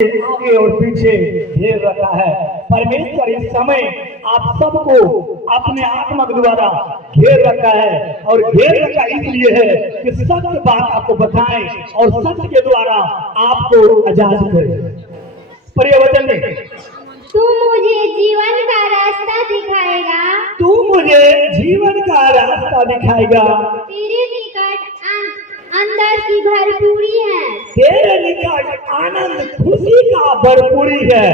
आगे और पीछे घेर रखा है। परमेश्वर इस समय आप सबको अपने आत्मा द्वारा घेर रखा है और घेर रखा इसलिए है कि सत्य बात आपको बताएं और सत्य के द्वारा आपको आजाद करे। पर्यावचन में तू मुझे जीवन का रास्ता दिखाएगा, तू मुझे जीवन का रास्ता दिखाएगा, तेरे निकट अंदर की भरपूरी है, तेरे निकट आनंद खुशी का भरपूरी है,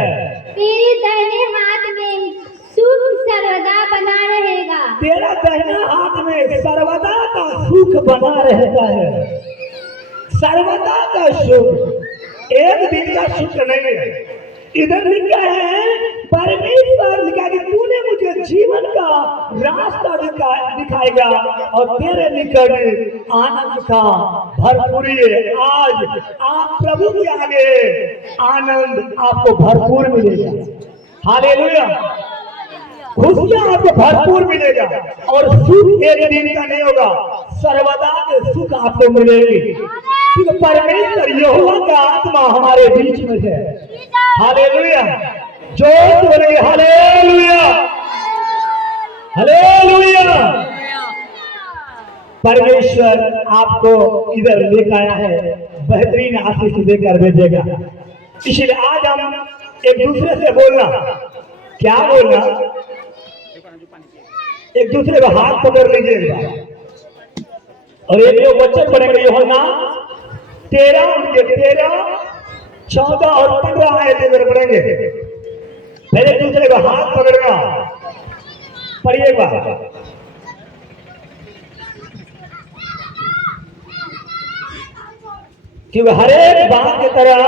तेरे दाहिने हाथ में सुख सर्वदा बना रहेगा, तेरा दाहिना हाथ में सर्वदा का सुख बना रहता है। सर्वदा का सुख, एक दिन का सुख नहीं है। इधर लिखा है परमेश्वर लिखा कि तूने मुझे जीवन का रास्ता दिखाएगा और तेरे निकट आनंद का भरपूरी है। आज आप प्रभु के आगे आनंद आपको भरपूर मिलेगा। हालेलुया। खुशियां आपको भरपूर मिलेगा और सुख एक दिन का नहीं होगा, सर्वदा के सुख आपको मिलेगी क्योंकि परमेश्वर यहोवा का आत्मा हमारे बीच में है। हालेलुया। जोर बोलेंगे हालेलुया, हालेलुया। परमेश्वर आपको इधर लेकर आया है, बेहतरीन आशीष देकर भेजेगा। इसलिए आज हम एक दूसरे से बोलना, क्या बोलना, एक दूसरे को हाथ पकड़ लीजिएगा और एक लोग वचन पढ़ेंगे यूहन्ना 13 उनके 13, 14 और 15 आयत पढ़ेंगे। फिर एक दूसरे को हाथ पकड़ना, पढ़िएगा। क्योंकि हर एक बात की तरह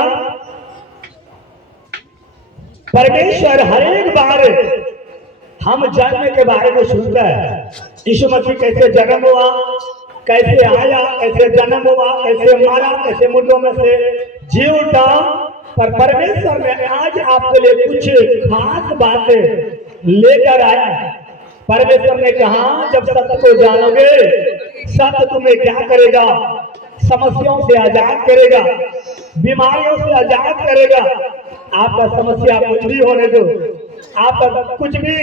परमेश्वर हर एक बार हम जन्म के बारे में सुनता है। यीशु मसीह कैसे जन्म हुआ, कैसे आया, कैसे जन्म हुआ, कैसे मारा, कैसे मुर्दों में से जी उठा। पर परमेश्वर ने आज आपके लिए कुछ खास बातें लेकर आया है। परमेश्वर ने कहा जब सत्य को जानोगे, सत्य तुम्हें क्या करेगा, समस्याओं से आजाद करेगा, बीमारियों से आजाद करेगा। आपका समस्या कुछ भी होने दो, आपका कुछ भी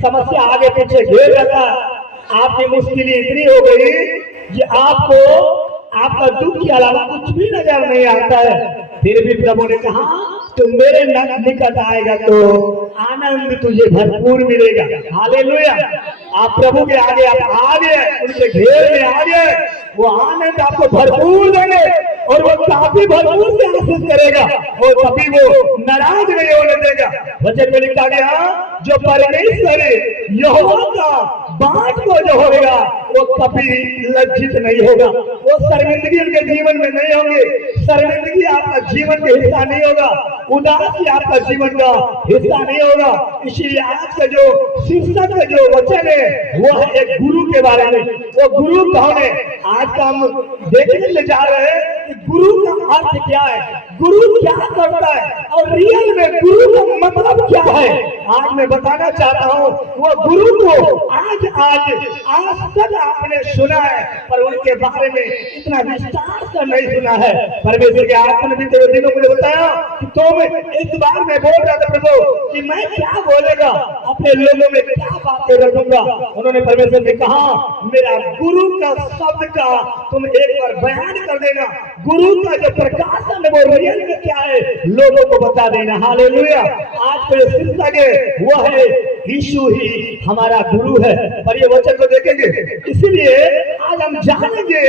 समस्या आगे पीछे घेर रखा, आपकी मुश्किलें इतनी हो गई कि आपको आपका दुख के अलावा कुछ भी नजर नहीं आता है, फिर भी प्रभु ने कहा तुम मेरे निकट आएगा तो आनंद तुझे भरपूर मिलेगा। हालेलुया। आप प्रभु के आगे आप आ गए, उनके घेर में आ गए, वो आनंद आपको भरपूर देंगे और वो काफी भरपूर से आशीष करेगा और कभी वो नाराज नहीं होने देगा। वचन में लिखा गया जो परमेश्वर यहोवा का बात को जो होगा वो कभी लज्जित नहीं होगा, वो शर्मिंदगी उनके जीवन में नहीं होगी, शर्मिंदगी आपका जीवन का हिस्सा नहीं होगा, उदासी आपका जीवन का हिस्सा नहीं होगा। इसलिए आज का जो शीर्षक का जो वचन है वो है एक गुरु के बारे में। वो गुरु कौन है, आज का हम देखने जा रहे हैं कि गुरु का अर्थ क्या है, गुरु क्या करता है और रियल में गुरु का मतलब क्या है। आज मैं बताना चाहता हूँ वो गुरु को आज तक आपने सुना है पर उनके बारे में इतना विस्तार से नहीं सुना है। परमेश्वर के आत्मा ने बीते दिनों मुझे बताया कि तुम इस बार मैं बोल रहा था प्रभु कि मैं क्या बोलेगा, अपने लोगों में क्या बातें रखूंगा। उन्होंने परमेश्वर ने कहा मेरा गुरु का शब्द का तुम एक बार बयान कर देना, गुरु का जो प्रकाशन है वो रियल में क्या है लोगों को बता देना। हालेलुया। आज के शीर्षक है वो है यीशु ही हमारा गुरु है। पर ये वचन को देखेंगे इसलिए आज हम जानेंगे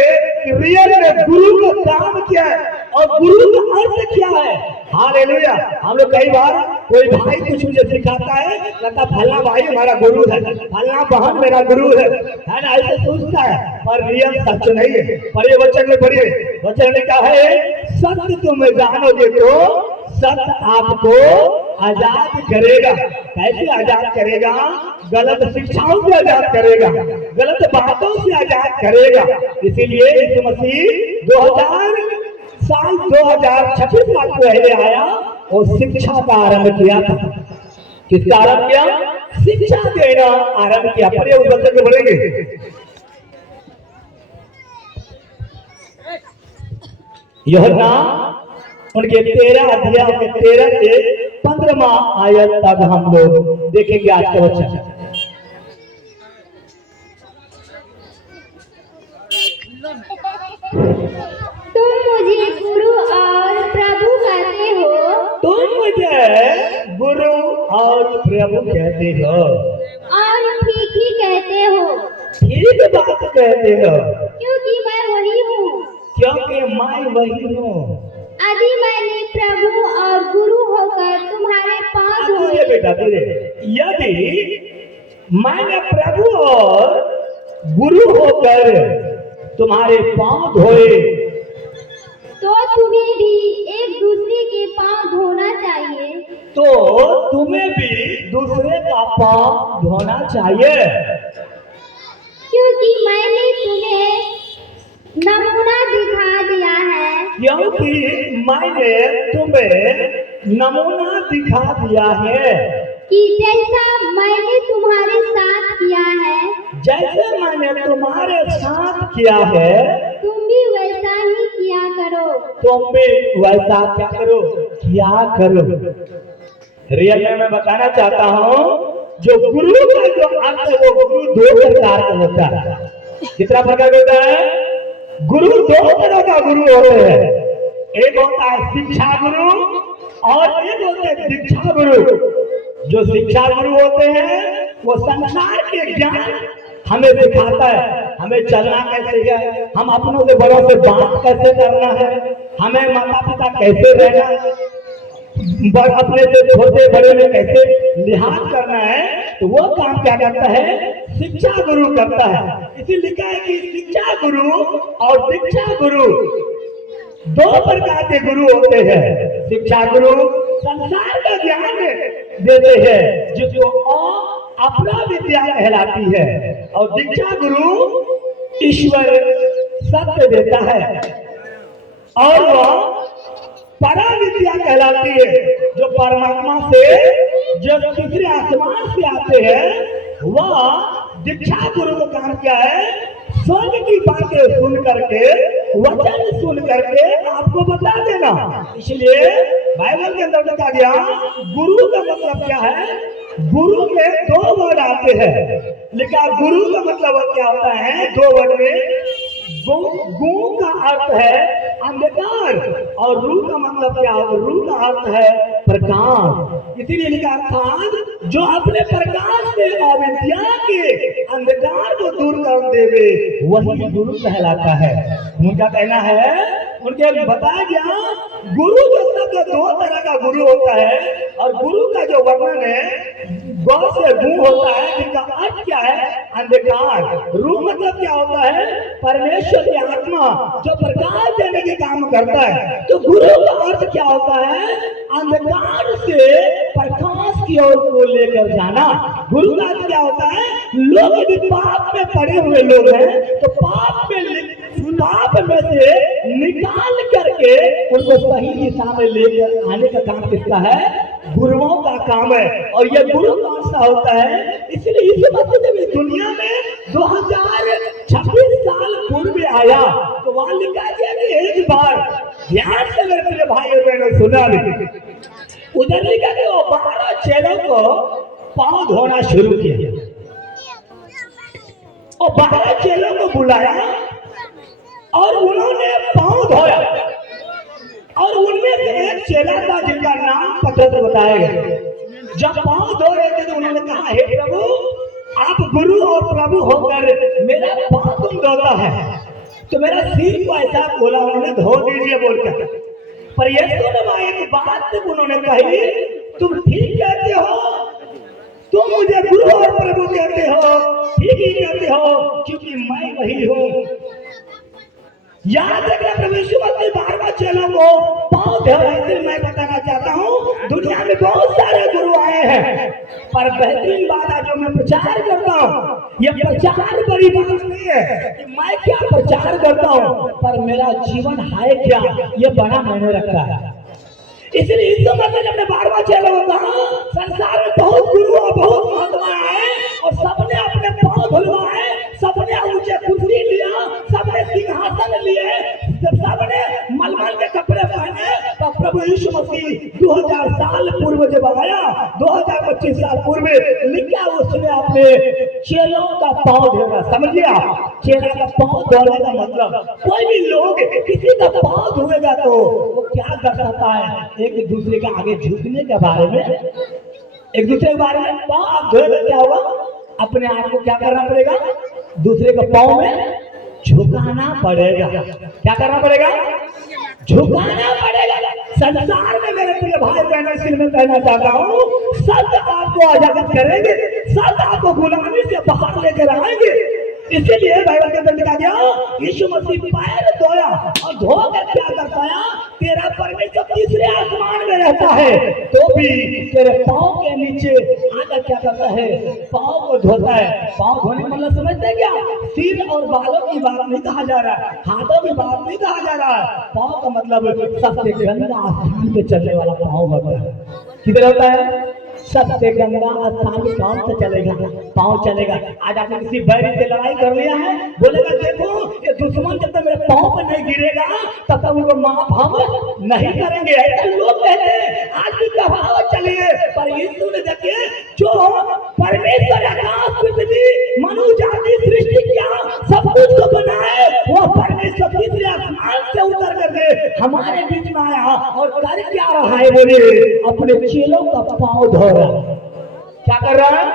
कि रियल में गुरु का काम क्या है और गुरु का अर्थ क्या है। हालेलुया। हम लोग कई बार कोई भाई कुछ मुझे सिखाता है, कहता फला भाई हमारा गुरु है, फला बहन मेरा गुरु है ना, ऐसे सोचता है पर रियल सच नहीं है। पर ये वचन में पढ़िए, वचन लिखा है सत्य तुम जानोगे तो सत्य आपको आजाद करेगा। कैसे आजाद करेगा, गलत शिक्षाओं से आजाद करेगा, गलत बातों से आजाद करेगा। इसीलिए यीशु मसीह 2026 साल पहले आया और शिक्षा का आरंभ किया था। किसका आरंभ किया, शिक्षा देना आरंभ किया। पर ये वचन को पढ़ेंगे यूहन्ना उनके 13 अध्याय के 13 से 15वां आयत तक हम लोग देखेंगे आज का वचन। तुम मुझे गुरु और प्रभु कहते हो, तुम मुझे गुरु और प्रभु कहते हो, और ठीक ही कहते हो, ठीक बात कहते हो, क्योंकि मैं वही हूँ। क्योंकि मैं वही हूँ। यदि मैंने प्रभु और गुरु होकर तुम्हारे पांव धीरे धोए, बेटा धीरे, यदि मैंने प्रभु और गुरु होकर तुम्हारे पांव धोए, तो तुम्हें भी एक दूसरे के पांव धोना चाहिए। तो तुम्हें भी दूसरे का पांव धोना चाहिए, क्योंकि मैंने तुम्हें नमूना दिखा दिया है, क्योंकि मैंने तुम्हें नमूना दिखा दिया है कि जैसा मैंने तुम्हारे साथ किया है, जैसे मैंने तुम्हारे साथ किया है, तुम भी वैसा ही किया करो। तुम भी वैसा क्या करो, क्या करो। रियल में मैं बताना चाहता हूँ, जो गुरु का जो अर्थ है वो गुरु दो प्रकार का होता है। कितना प्रकार का होता है? गुरु दो तरह का गुरु होते हैं। एक होता है शिक्षा गुरु और एक होते हैं दीक्षा गुरु। जो शिक्षा गुरु होते हैं वो संसार के ज्ञान हमें सिखाता है, हमें चलना कैसे है, हम अपनों से बड़ों से बात कैसे करना है, हमें माता पिता कैसे रहना है, अपने से छोटे बड़े में कैसे लिहाज करना है। तो वो काम क्या करता है? शिक्षा गुरु करता है। इसी लिखा है कि शिक्षा गुरु और दीक्षा गुरु दो प्रकार के गुरु होते हैं। शिक्षा गुरु संसार का ज्ञान देते हैं जिसको अपरा विद्या कहलाती है, और दीक्षा गुरु ईश्वर सत्य देता है और वह परा विद्या कहलाती है। जो परमात्मा से, जो तीसरे आसमान से आते हैं, वह दीक्षा गुरु का काम क्या है? स्वर्ग की बातें सुन करके, वचन सुन करके आपको बता देना। इसलिए बाइबल के अंदर लिखा गया गुरु का मतलब क्या है? गुरु में दो वर्ड आते हैं। लिखा गुरु का मतलब क्या होता है? दो वर्ड में गु का अर्थ है अंधकार और रू का मतलब क्या होगा? रू का अर्थ है प्रकाश। इसीलिए लिखा अर्थात जो अपने प्रकाश से अविद्या के अंधकार को दूर कर देवे वही गुरु कहलाता है। उनका कहना है, उनके बताया गया गुरु जो शब्द दो तरह का गुरु होता है, और गुरु का जो वर्णन है गौ से गु होता है, जिसका अर्थ क्या है? अंधकार। रू मतलब क्या होता है? परमेश्वर की आत्मा जो प्रकाश देने के काम करता है। तो गुरु का अर्थ क्या होता है? अंधकार से प्रकाश की ओर को लेकर जाना। गुरु का अर्थ क्या होता है? लोग यदि पाप में पड़े हुए लोग हैं तो पाप में से निकाल करके उनको सही दिशा में लेकर आने का काम किसका है? गुरुओं का काम है। और ये गुरु कौन सा होता है? इसलिए इस मसीह जब इस दुनिया में 2026 साल पूर्व आया तो वहां लिखा गया कि एक बार ध्यान से मेरे प्रिय भाई और बहनों सुना ली, उधर लिखा कि वो 12 चेलों को पांव धोना शुरू किया और 12 चेलों को बुलाया और उन्होंने पांव धोया। और उनमें से एक चेला था जिनका नाम पतरस बताया गया। जब पांव धो रहे थे तो उन्होंने कहा, हे प्रभु, आप गुरु और प्रभु होकर मेरा पांव तुम धोता है, तो मेरा सिर को ऐसा बोला उन्होंने, धो दीजिए बोलकर। पर यीशु ने एक बात उन्होंने कही, तुम ठीक कहते हो, तुम मुझे गुरु और प्रभु कहते हो, ठीक ही कहते हो, क्योंकि मैं वही हूँ। याद रखना, प्रभु यीशु मसीह 12 चेलों को पांव धो रहे थे। मैं बताना चाहता हूँ, दुनिया में बहुत सारे गुरु आए हैं, पर बेहतरीन बात है जो मैं प्रचार करता हूँ, ये प्रचार बड़ी बात नहीं है कि मैं क्या प्रचार करता हूँ, पर मेरा जीवन है क्या, ये बड़ा मायने रखता है। इसलिए यीशु मसीह ने अपने 12 चेलों को कहा, संसार में बहुत गुरु और बहुत महात्मा है और सबने अपने पांव धुलवाए, सबने ऊंचे कुर्सी लिया, सबने सिंहासन लिए, सबने मलमल के कपड़े पहने, तो साल पूर्व जब आया, 2025 साल पूर्व लिखा उसने अपने चेलों का पांव धोना। समझिए आप, चेला का पांव धोने का मतलब, कोई भी लोग किसी का पांव धोएगा तो वो क्या दर्शाता है? एक दूसरे के आगे झुकने के बारे में, एक दूसरे के बारे में। पांव आप धोएगा क्या होगा? अपने आप को क्या करना पड़ेगा? दूसरे के पांव में झुकाना पड़ेगा। क्या करना पड़ेगा? झुकाना पड़ेगा। संसार में मेरे प्रिय भाई बहनों, इसलिए मैं कहना चाहता हूँ, सत्य आपको आजाद करेंगे, सत्य आपको गुलामी से बाहर लेकर आएंगे। इसीलिए बाइबल के अंदर लिखा गया, यीशु मसीह पैर धोया और धोकर क्या करता है? तेरा परमेश्वर तीसरे आसमान में रहता है तो भी तेरे पांव के नीचे आकर क्या करता है? पांव को धोता है। पांव धोने मतलब समझते हैं क्या? सिर और बालों की बात नहीं कहा जा रहा है, हाथों की बात नहीं कहा जा रहा है। पांव का मतलब सबसे गंदा स्थान पे चलने वाला पांव होता है। किधर होता है? सबसे गंदा स्थान पांव से चलेगा, पांव चलेगा। आज आपने किसी बैरी से लड़ाई कर लिया है, बोलेगा देखो ये दुश्मन जब तक मेरे पांव पर नहीं गिरेगा तब तक उनको माफ हम नहीं करेंगे। ऐसे लोग कहते हैं, आज भी कहावत चली है, पर यीशु ने देखिए, जो परमेश्वर आकाश पृथ्वी मनु जाति सृष्टि किया, सब कुछ को बनाए, वो परमेश्वर तीसरे आसमान से उतर करके हमारे बीच में आया और कर क्या रहा है? बोलिए, अपने चेलों का पांव धो रहा है। क्या कर रहा है?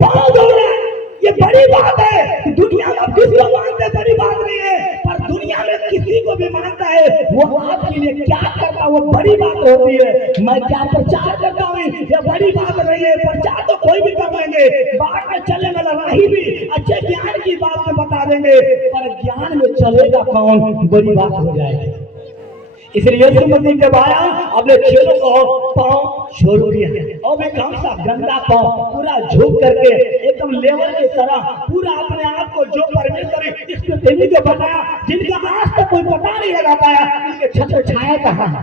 पांव धो रहा है। ये बड़ी बात है। दुनिया में किसको मानते बड़ी बात नहीं है, पर दुनिया में किसी को भी मानता है, वो आपके लिए क्या करता है वो बड़ी बात होती है। मैं क्या प्रचार करता हूँ ये बड़ी बात नहीं है। प्रचार तो कोई भी कर लेंगे, बाद में चलने में लड़ाई भी अच्छे ज्ञान की बात में बता देंगे, पर ज्ञान में चलेगा कौन? बड़ी बात हो जाएगी। इसलिए यीशु मसीह जब आया, अपने चेलों को पांव छोड़ दिया और वे कौन सा गंदा पांव पूरा झुक करके एकदम लेवल की तरह पूरा अपने आप को, जो परमेश्वर इस पृथ्वी को बनाया, जिनका आज तक कोई पता नहीं लगा पाया इसके छत्र छाया कहाँ है।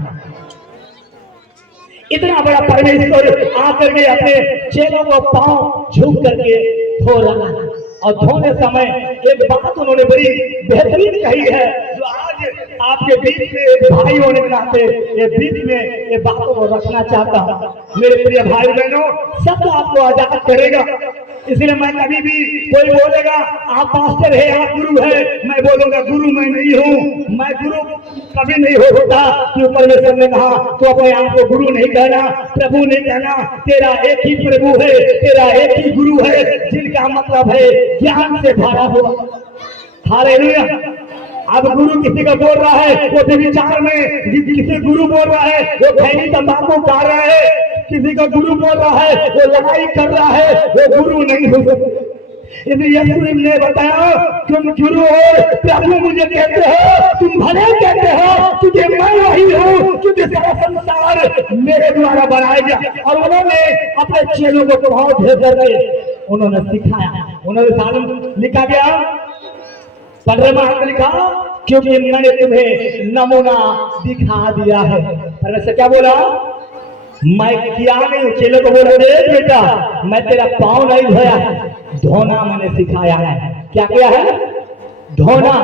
इतना बड़ा परमेश्वर आकर के अपने चेलों को पांव झुक करके धो रहा है। और धोने समय एक बात उन्होंने बड़ी बेहतरीन कही है, जो आज आपके बीच में एक भाई होने के नाते ये बीच में ये बातों को रखना चाहता हूँ। मेरे प्रिय भाई बहनों, सब आपको आजाद करेगा। इसलिए मैं कभी भी, कोई बोलेगा आप पास्टर है, आप गुरु है, मैं बोलूंगा गुरु मैं नहीं हूँ, मैं गुरु कभी नहीं हो सकता। क्यों? परमेश्वर ने कहा तो अपने आप को गुरु नहीं कहना, प्रभु नहीं कहना। तेरा एक ही प्रभु है, तेरा एक ही गुरु है, जिनका मतलब है ज्ञान से भरा हुआ। हालेलुया। अब गुरु किसी का बोल रहा है वो विचार में, किसी गुरु बोल रहा है वो खैनी तंबाकू खा रहा है, किसी का गुरु बोल रहा है वो लड़ाई कर रहा है, वो गुरु नहीं हो सकता। इसलिए यीशु ने बताया, तुम गुरु हो, प्रभु मुझे कहते हो, तुम भले कहते हो, क्योंकि मैं वही हूँ, क्योंकि सारा संसार मेरे द्वारा बनाया गया। और उन्होंने अपने चेलों को पांव धो करके उन्होंने सिखाया। उन्होंने साल लिखा गया 15वां लिखा, क्योंकि मैंने तुम्हें नमूना दिखा दिया है। परमेश्वर क्या बोला? मैं किया नहीं, चेलों को बोला देख बेटा मैं तेरा पांव नहीं धोया है, धोना मैंने सिखाया है। क्या किया है? धोना।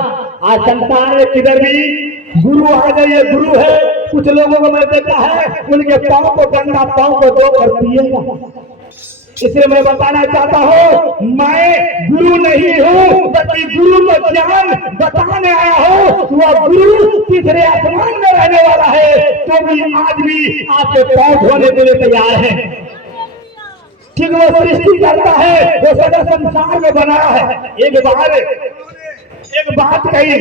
आज संसार में किधर भी गुरु आ जाइए, गुरु है, कुछ लोगों को मैं देखा है उनके पांव को, गंदा पांव को धोकर पिएगा। इसलिए मैं बताना चाहता हूँ, मैं गुरु नहीं हूँ, बल्कि गुरु को ज्ञान बताने आया हूँ। वह गुरु तीसरे आसमान में रहने वाला है, तो भी आज भी आपके पांव धोने के लिए तैयार है। ठीक, वो सृष्टि करता है, वो सारा संसार में बनाया है। एक बात कही,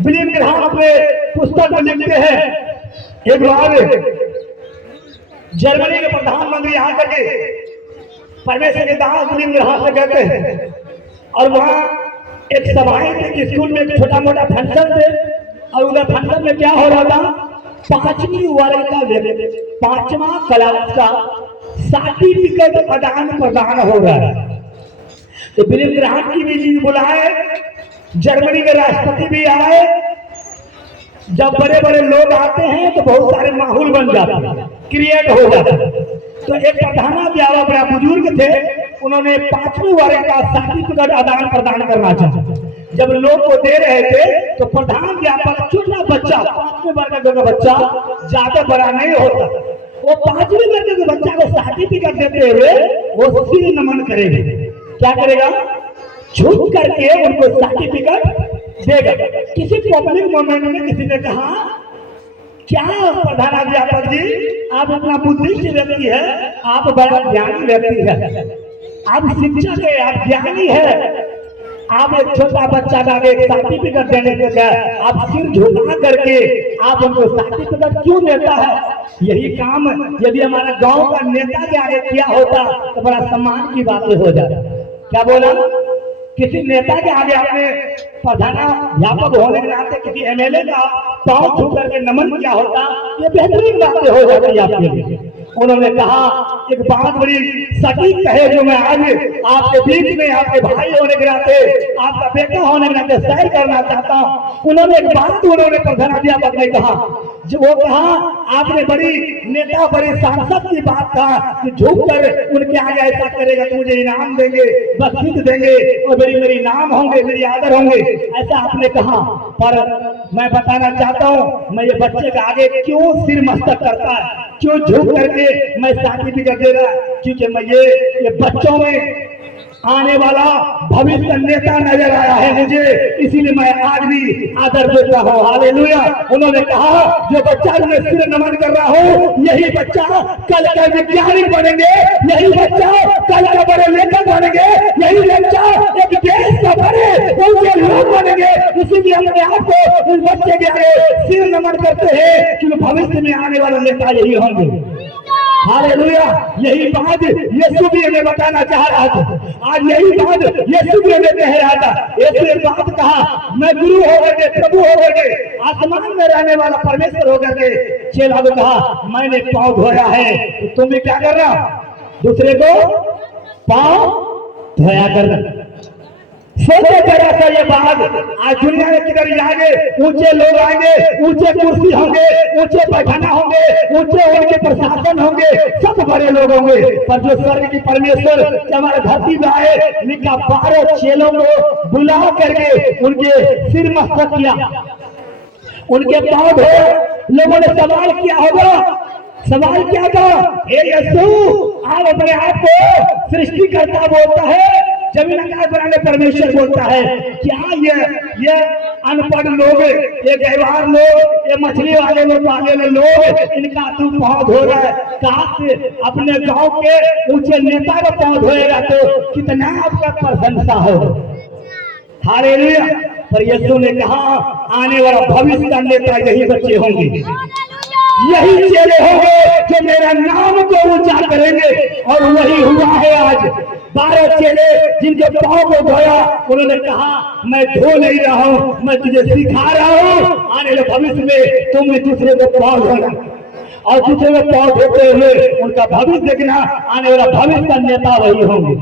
विलियम ग्राहम अपने पुस्तक में लिखते हैं, एक बार जर्मनी के प्रधानमंत्री यहाँ करके परमेश्वर के दास विलियम ग्राहम से कहते हैं, और वहाँ एक सभाएं थी, स्कूल में एक छोटा मोटा फंक्शन थे, और उधर फंक्शन में क्या हो रहा था? 5वीं वर्ग का 5वां क्लास का सर्टिफिकेट आदान प्रदान हो रहा है। तो विलियम ग्राहम की भी बुलाए, जर्मनी के राष्ट्रपति भी आए। जब बड़े बड़े लोग आते हैं तो बहुत सारे माहौल बन जाता है, क्रिएट हो जाता है। तो एक प्रधानाध्यापक बड़ा बुजुर्ग थे, उन्होंने 5वीं वर्ग का सर्टिफिकेट आदान प्रदान करना चाहा। जब लोग को दे रहे थे तो प्रधानाध्यापक छोटा बच्चा, 5वीं वर्ग का बच्चा, ज्यादा बड़ा नहीं होता, वो वो 5वीं करके जो बच्चा को सर्टिफिकेट देते हुए वो सिर नमन करेगा। क्या करेगा? झुक करके उनको सर्टिफिकेट देगा। किसी पब्लिक मोमेंट में किसी ने कहा, क्या प्रधानाध्यापक जी आप इतना बुद्धिस्ट व्यक्ति है, आप बड़ा ज्ञानी व्यक्ति है, आप शिक्षक है, आप ज्ञानी है, आप एक छोटा बच्चा का एक सर्टिफिकेट देने के बजाय आप सिर झुका करके आप उनको सर्टिफिकेट क्यों देता है? यही काम यदि हमारा गांव का नेता के आगे किया होता तो बड़ा सम्मान की बातें हो जाती। क्या बोला? किसी नेता के आगे आपने प्रधानाध्यापक होने के नाते किसी एमएलए का पांव छू करके नमन किया होता, ये बेहतरीन बातें हो जाती आपके लिए। उन्होंने कहा एक बात बड़ी सटीक कहे जो मैं आज आपके बीच में आपके भाई होने के नाते, आपका बेटा होने के नाते शेयर करना चाहता हूँ। उन्होंने एक बात प्रधानाध्यापक ने कहा, जो वो कहा आपने बड़ी नेता बड़ी सांसद की बात कहा कि झुक कर उनके आगे ऐसा करेगा तो मुझे इनाम देंगे, बख्शीश देंगे और मेरी नाम होंगे, मेरी आदर होंगे, ऐसा आपने कहा। पर मैं बताना चाहता हूँ मैं ये बच्चे के आगे क्यों सिर मस्तक करता है, क्यों झुक करके मैं सर्टिफिकेट दे रहा, क्योंकि मैं ये बच्चों में आने वाला भविष्य नेता नजर आया है मुझे, इसीलिए मैं आज भी आदर देता हूँ। हालेलुया। उन्होंने कहा जो बच्चा मैं सिर नमन कर रहा हूँ, यही बच्चा कल का वैज्ञानिक बनेंगे, यही बच्चा कल का बड़े लेखक बनेंगे, यही बच्चा एक देश का बड़े ऊंचे लोग बनेंगे। इसीलिए अपने आप को उस बच्चे के आगे सिर नमन करते हैं क्योंकि भविष्य में आने वाला नेता यही होंगे। हालेलुया। यही बात यीशु भी हमें बताना चाह रहा था। आज यही बात यीशु भी हमें कह रहा था। यीशु एक बात कहा, मैं गुरु होकर के, प्रभु होकर के, आसमान में रहने वाला परमेश्वर होकर के। चेला को कहा मैंने पांव धोया है, तो तुम भी क्या कर रहा? दूसरे को पांव धोया करना। सोचो जरा सा ये बात, आज दुनिया में किधर जाएंगे, ऊंचे लोग आएंगे, ऊंचे कुर्सी होंगे, ऊंचे पैखाना होंगे, ऊंचे उनके प्रशासन होंगे, सब बड़े लोग होंगे। पर जो स्वर्ग की परमेश्वर हमारे धरती में आए, लिखा 12 चेलों को बुला करके उनके सिर मस्तक किया, उनके पांव धोए। लोगों ने सवाल किया होगा, सवाल क्या था? हे यीशु, आप अपने आप को सृष्टिकर्ता बोलता है, जमीन आकाश बनाने परमेश्वर बोलता है, क्या ये अनपढ़ लोग, ये गैवार लोग, ये मछली वाले लोग, पाले लोग, इनका तू पांव धो रहा है? काश अपने गांव के ऊंचे नेता का पांव धोएगा तो कितना आपका प्रशंसा हो। हालेलुया। पर यीशु ने कहा आने वाला भविष्य का नेता यही बच्चे होंगे, यही चेले होंगे जो मेरा नाम को ऊंचा करेंगे। और वही हुआ है आज। 12 चेले जिनके पांव को धोया, उन्होंने कहा मैं धो नहीं रहा हूं, मैं तुझे सिखा रहा हूं, आने वाले भविष्य में तुम भी दूसरे को पांव धोना और दूसरे को पांव धोते हुए उनका भविष्य देखना। आने वाला भविष्य का नेता वही होंगे।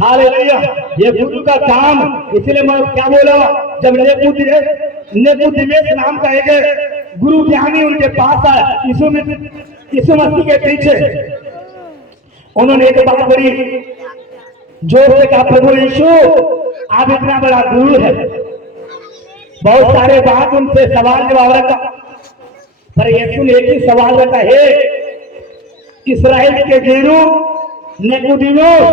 हालेलुया। ये गुरु का काम। इसलिए मैं क्या बोला, जब नेबूकदनेस्सर नाम का एक गुरु ज्ञानी उनके पास आया यीशु मसीह के पीछे, उन्होंने एक बात बड़ी जोर से कहा, प्रभु यीशु आप इतना बड़ा गुरु है, बहुत सारे बात उनसे सवाल जवाब रखा, पर यीशु ने एक ही सवाल रखा, हे इस्राएल के गुरु निकोदेमुस,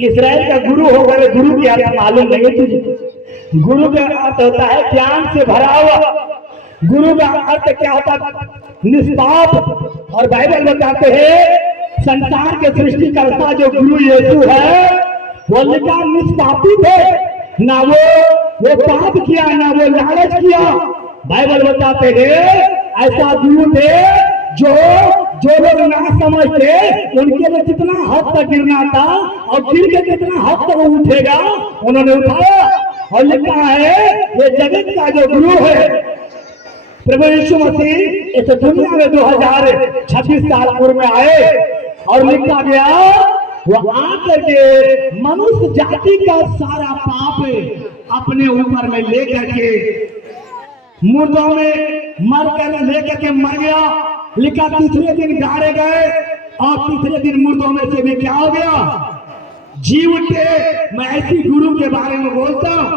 इस्राएल का गुरु होकर गुरु की अर्थ मालूम नहीं है तुझे? गुरु का अर्थ होता है ज्ञान से भरा हुआ। गुरु का अर्थ क्या होता है? निष्पाप। और बाइबल बताते हैं संसार के सृष्टिकर्ता जो गुरु यीशु है वो लिखा निष्पापी थे, ना वो पाप किया, ना वो लालच किया। बाइबल बताते हैं ऐसा गुरु थे जो लोग ना समझते उनके लिए कितना हद तक गिरना था और गिर के कितना हद तक उठेगा उन्होंने उठाया। और लिखा है ये जगत का जो गुरु है प्रभु यीशु मसीह इस दुनिया में 2026 साल पूर्व में आए और लिखा गया वो आकर के मनुष्य जाति का सारा पाप अपने ऊपर में लेकर के मुर्दों में मर कर लेकर के मर गया। लिखा तीसरे दिन गाड़े गए और तीसरे दिन मुर्दों में से भी क्या हो गया? जी उठे। मैं ऐसी गुरु के बारे में बोलता हूँ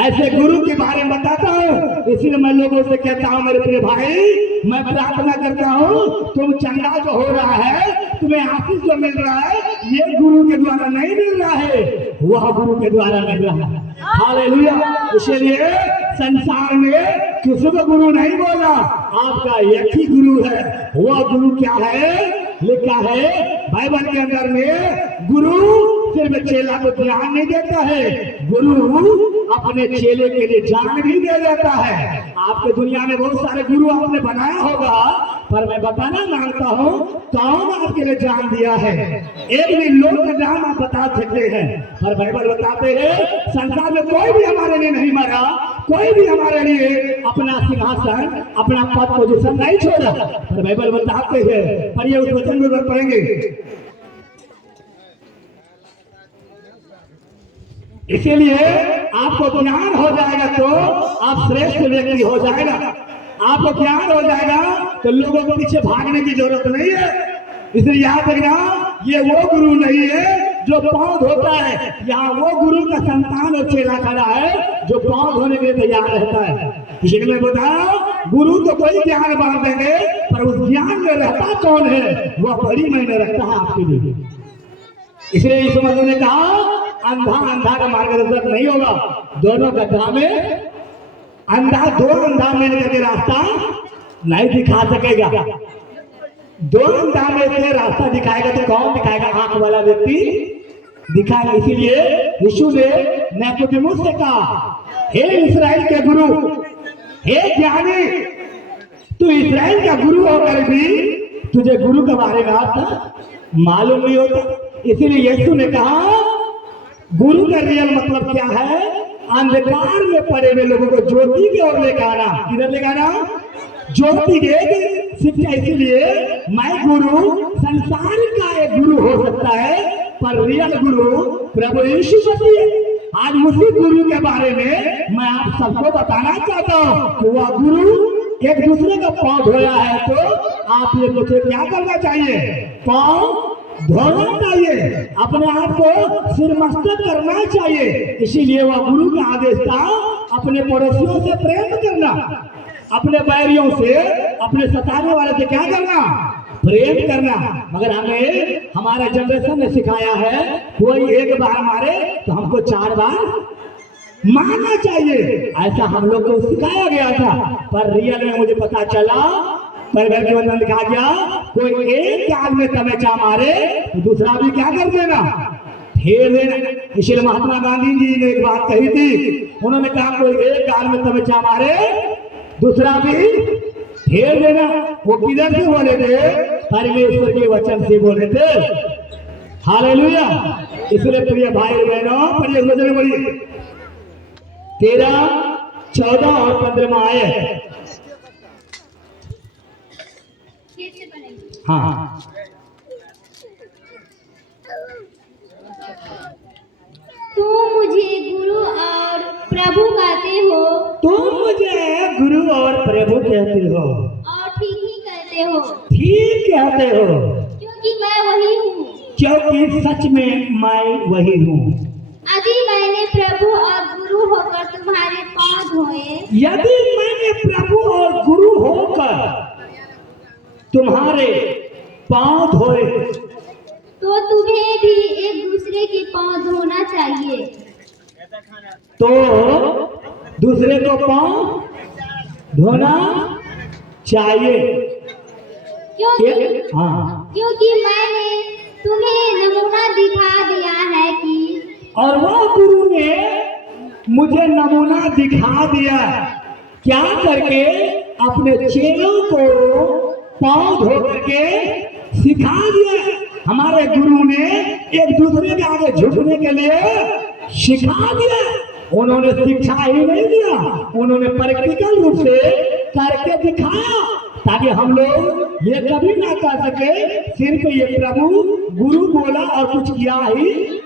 ऐसे गुरु के बारे में बताता हूँ। इसलिए मैं लोगों से कहता हूँ मेरे प्रिय भाई, मैं प्रार्थना करता हूँ तुम चंगा जो हो रहा है, तुम्हें आशीष जो मिल रहा है, ये गुरु के द्वारा नहीं मिल रहा है, वह गुरु के द्वारा मिल रहा है। हालेलुया। इसलिए संसार में किसी को गुरु नहीं बोला, आपका एक ही गुरु है। वह गुरु क्या है? लिखा है बाइबल के अंदर में, गुरु सिर्फ चेला को ज्ञान नहीं देता है, गुरु अपने चेले के लिए जान भी दे देता है। आपके दुनिया में बहुत सारे गुरु आपने बनाया होगा, पर मैं बताना मांगता हूँ कौन आपके लिए जान दिया है। एक भी लोग का नाम आप बता सकते हैं, पर बाइबल बताते हैं संसार में कोई भी हमारे लिए नहीं मरा, कोई भी हमारे लिए अपना सिंहासन, अपना पद पोजीशन नहीं छोड़ा, पर बाइबल बताते हैं। पर ये उस वचन में पढ़ेंगे, इसीलिए आपको ज्ञान हो जाएगा तो आप श्रेष्ठ व्यक्ति हो जाएगा। आपको ज्ञान हो जाएगा तो लोगों के पीछे भागने की जरूरत नहीं है। इसलिए याद रखना, ये वो गुरु नहीं है जो पांव धोता है, यहाँ वो गुरु का संतान और चेला खड़ा है जो पांव धोने के लिए तैयार रहता है। इसलिए मैं बताओ, गुरु तो कोई ज्ञान बांट देंगे, पर उस ज्ञान में रहता कौन है, वह बड़ी मायने रखता है आपके लिए। इसलिए यीशु मसीह ने कहा, अंधा अंधा का मार्गदर्शक नहीं होगा, दोनों गड्ढा में अंधा, दो अंधा मिल करके रास्ता नहीं दिखा सकेगा। दो अंधा में से रास्ता दिखाएगा तो कौन दिखाएगा? आंख वाला व्यक्ति दिखाएगा। इसीलिए यीशु ने निकोदेमुस से कहा, हे इस्राएल के गुरु, हे ज्ञानी, तू इस्राएल का गुरु होकर भी तुझे गुरु के बारे में आता मालूम नहीं होता। इसीलिए यीशु ने कहा, गुरु का रियल मतलब क्या है? अंधकार में पड़े हुए लोगों को ज्योति की ओर लेकर आना। किधर लेकर आना? ज्योति की शिक्षा। इसीलिए मैं गुरु संसार का एक गुरु हो सकता है, पर रियल गुरु प्रभु यीशु मसीह है। आज उसी गुरु के बारे में मैं आप सबको बताना चाहता हूँ कि वह गुरु एक दूसरे का पांव धोया है, तो आप ये मुझे क्या करना चाहिए? पांव धोना चाहिए, अपने आप को सिरमस्तक करना चाहिए। इसीलिए वह गुरु का आदेश था, अपने पड़ोसियों से प्रेम करना, अपने बैरियों से, अपने सताने वाले से क्या करना? प्रेम करना। मगर हमें हमारा जनरेशन ने सिखाया है, कोई एक बार मारे तो हमको 4 बार मारना चाहिए। ऐसा हम लोग को सिखाया गया था, पर रियल में मुझे पता चला, बाइबल के वचन लिखा गया, कोई एक गाल में तमंचा मारे तो दूसरा भी क्या कर देना? फेर देना। इसलिए महात्मा गांधी जी ने एक बात कही थी, उन्होंने कहा कोई एक गाल में तमंचा मारे दूसरा भी फेर देना। वो किधर से बोले थे? परमेश्वर के वचन से बोले थे। हालेलुया। इसलिए प्रिय भाई बहनों, पर ये वचन बोलिए 13, 14 और 15 आए। हाँ, तुम मुझे गुरु और प्रभु कहते हो, तुम मुझे गुरु और प्रभु कहते हो, और ठीक ही कहते हो, ठीक कहते हो, क्योंकि मैं वही हूँ, क्योंकि सच में मैं वही हूँ। यदि मैंने प्रभु और गुरु होकर तुम्हारे पांव धोए, यदि मैंने प्रभु और गुरु होकर तुम्हारे पांव धोए, तो तुम्हें भी एक दूसरे के पांव धोना चाहिए। तो दूसरे को पांव धोना चाहिए। क्योंकि मैंने तुम्हें नमूना दिखा दिया है कि, और वह गुरु ने मुझे नमूना दिखा दिया, क्या करके? अपने चेलों को पांव धो करके सिखा दिया। हमारे गुरु ने एक दूसरे के आगे झुकने के लिए सिखा दिया। उन्होंने शिक्षा ही नहीं दिया, उन्होंने प्रैक्टिकल रूप से करके दिखाया, ताकि हम लोग ये कभी ना कह सके सिर्फ ये प्रभु गुरु बोला और कुछ किया ही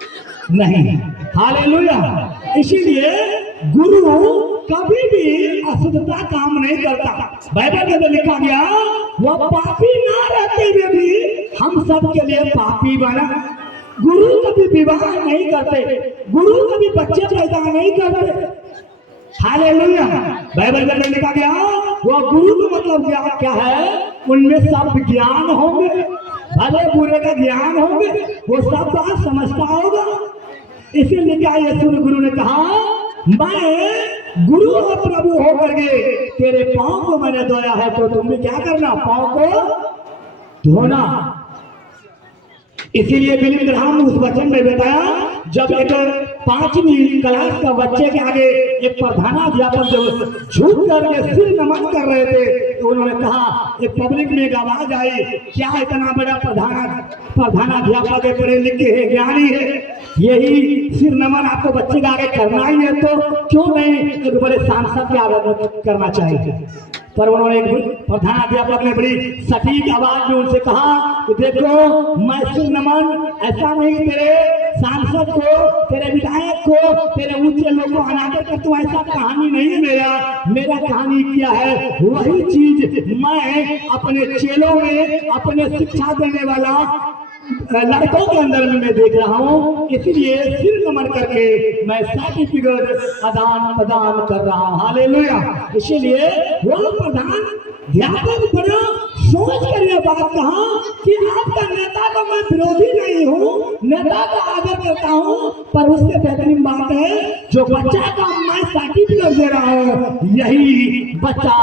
नहीं। हालेलुया। इसीलिए गुरु कभी भी अशुद्धता काम नहीं करता। बाइबल के अंदर लिखा गया, वह पापी ना रहते हुए भी हम सब के लिए पापी बना। गुरु कभी विवाह नहीं करते, गुरु कभी बच्चे पैदा नहीं करते, हालेलुया। बाइबल में लिखा गया वो गुरु का मतलब क्या है? उनमें सब ज्ञान होंगे, भले बुरे का ज्ञान होंगे, वो सब बात समझता होगा। इसीलिए क्या यीशु गुरु ने कहा, मैं गुरु और प्रभु होकर के तेरे पांव को मैंने धोया है, तो तुम्हें क्या करना? पांव को धोना। इसीलिए बिली ग्राहम उस वचन में बताया, जब एक 5वीं क्लास का बच्चे के आगे एक प्रधानाध्यापक जब झुक करके सिर नमन कर रहे थे, तो उन्होंने कहा, एक पब्लिक में एक आवाज आई, क्या इतना बड़ा प्रधानाध्यापक है, पढ़े लिखे है, ज्ञानी है, यही सिर नमन आपको बच्चे के आगे करना ही है, तो क्यों नहीं एक बड़े सांसद के आगे करना चाहिए? पर उन्होंने प्रधानाध्यापक ने बड़ी सटीक आवाज में उनसे कहा कि देखो, मैं सिर नमन ऐसा नहीं तेरे सांसद को, तेरे विधायक को, तेरे ऊंचे लोगों को अनादर कर, तो ऐसा कहानी नहीं है मेरा कहानी क्या है, वही चीज मैं अपने चेलों में, अपने शिक्षा देने वाला लड़कों के अंदर में मैं देख रहा हूँ। इसलिए सिर नमन करके मैं सर्टिफिकेट आदान प्रदान कर रहा हूँ। हालेलुया। इसीलिए वो प्रधानाध्यापक बड़ा सोच कर यह बात कहा कि आपका नेता का मैं विरोधी नहीं हूँ, नेता का आदर करता हूँ, पर उससे बेहतरीन बात है जो बच्चा का मैं सर्टिफिकेट दे रहा हूँ, यही बच्चा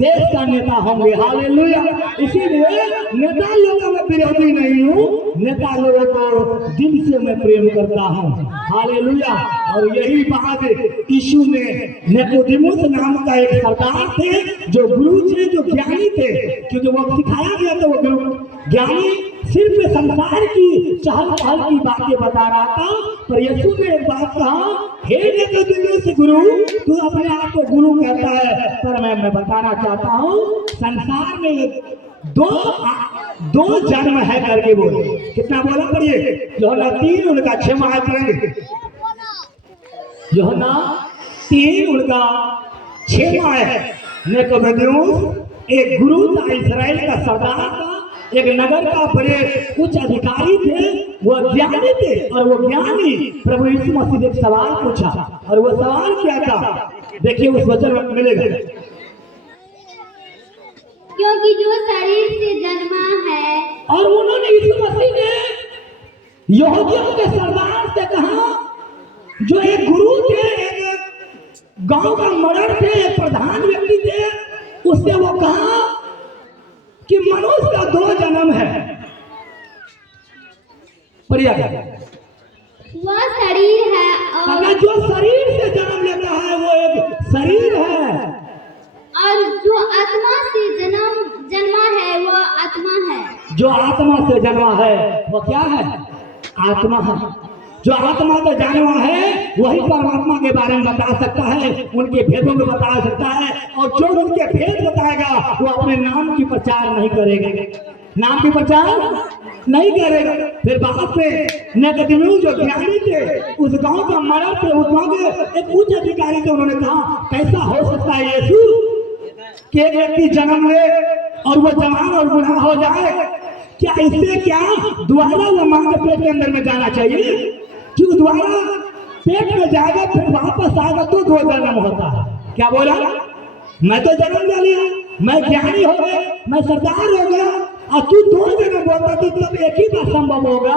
देश का नेता होंगे। हालेलुया। इसीलिए नेता लोगों का मैं विरोधी नहीं हूँ, नेता लोगों को दिल से मैं प्रेम करता हूँ। हालेलुया। और यही बात यीशु ने निकोदेमुस नाम का एक सरदार थे, जो गुरु थे, जो ज्ञानी थे, क्योंकि वो सिखाया गया था, वो गुरु ज्ञानी सिर्फ संसार की चहल पहल की बातें बता रहा था, पर यीशु ने एक बात कहा, हे निकोदेमुस गुरु, तू अपने आप को गुरु कहता है, पर मैं बताना चाहता हूँ, संसार में दो जन्म है करके बोले। कितना बोला पढ़िए? यूहन्ना 3 उनका 6 आयत पढ़ेंगे। यूहन्ना 3 उनका 6 आयत। निकोदेमुस एक गुरु था, इस्राएल का सरदार था, एक नगर का बड़े उच्च अधिकारी थे, वो ज्ञानी थे, और वो ज्ञानी प्रभु यीशु मसीह ने एक सवाल पूछा, और वो सवाल क्या था? देखिए उस वचन में मिलेगा, क्योंकि जो शरीर से जन्मा है। और उन्होंने यीशु मसीह ने यहूदियों के सरदार से कहा, जो एक गुरु थे, एक गांव का मर्द थे, एक प्रधान व्यक्ति थे, उससे वो कहा कि मनुष्य का 2 जन्म है। बढ़िया, वह शरीर है, और जो शरीर से जन्म लेता है वो एक शरीर है, और जो आत्मा से जन्मा है वो आत्मा है। जो आत्मा से जन्मा है वो क्या है? आत्मा है। जो आत्मा से जन्मा है वही परमात्मा के बारे में बता सकता है, उनके भेदों को बता सकता है, और जो उनके भेद बताएगा वो अपने नाम की प्रचार नहीं करेगा, नाम की प्रचार नहीं करेगा। फिर बात पे निकोदेमुस जो ज्ञानी थे, उस गांव का मर्द थे, उस गांव के एक उच्च अधिकारी थे, उन्होंने कहा, कैसा हो सकता है यीशु कि एक व्यक्ति जन्म ले और वो जवान और बूढ़ा हो जाए? क्या इससे क्या दोबारा वो मां के पेट के अंदर में जाना चाहिए? क्योंकि दोबारा पेट में जाएगा फिर वापस आएगा तो 2 जन्म होता है। क्या बोला? मैं तो जन्म ले लिया, मैं ज्ञानी हो गया, मैं सरदार हो गया, और तू 2 जन्म बोलता, तो तब एक ही बात संभव होगा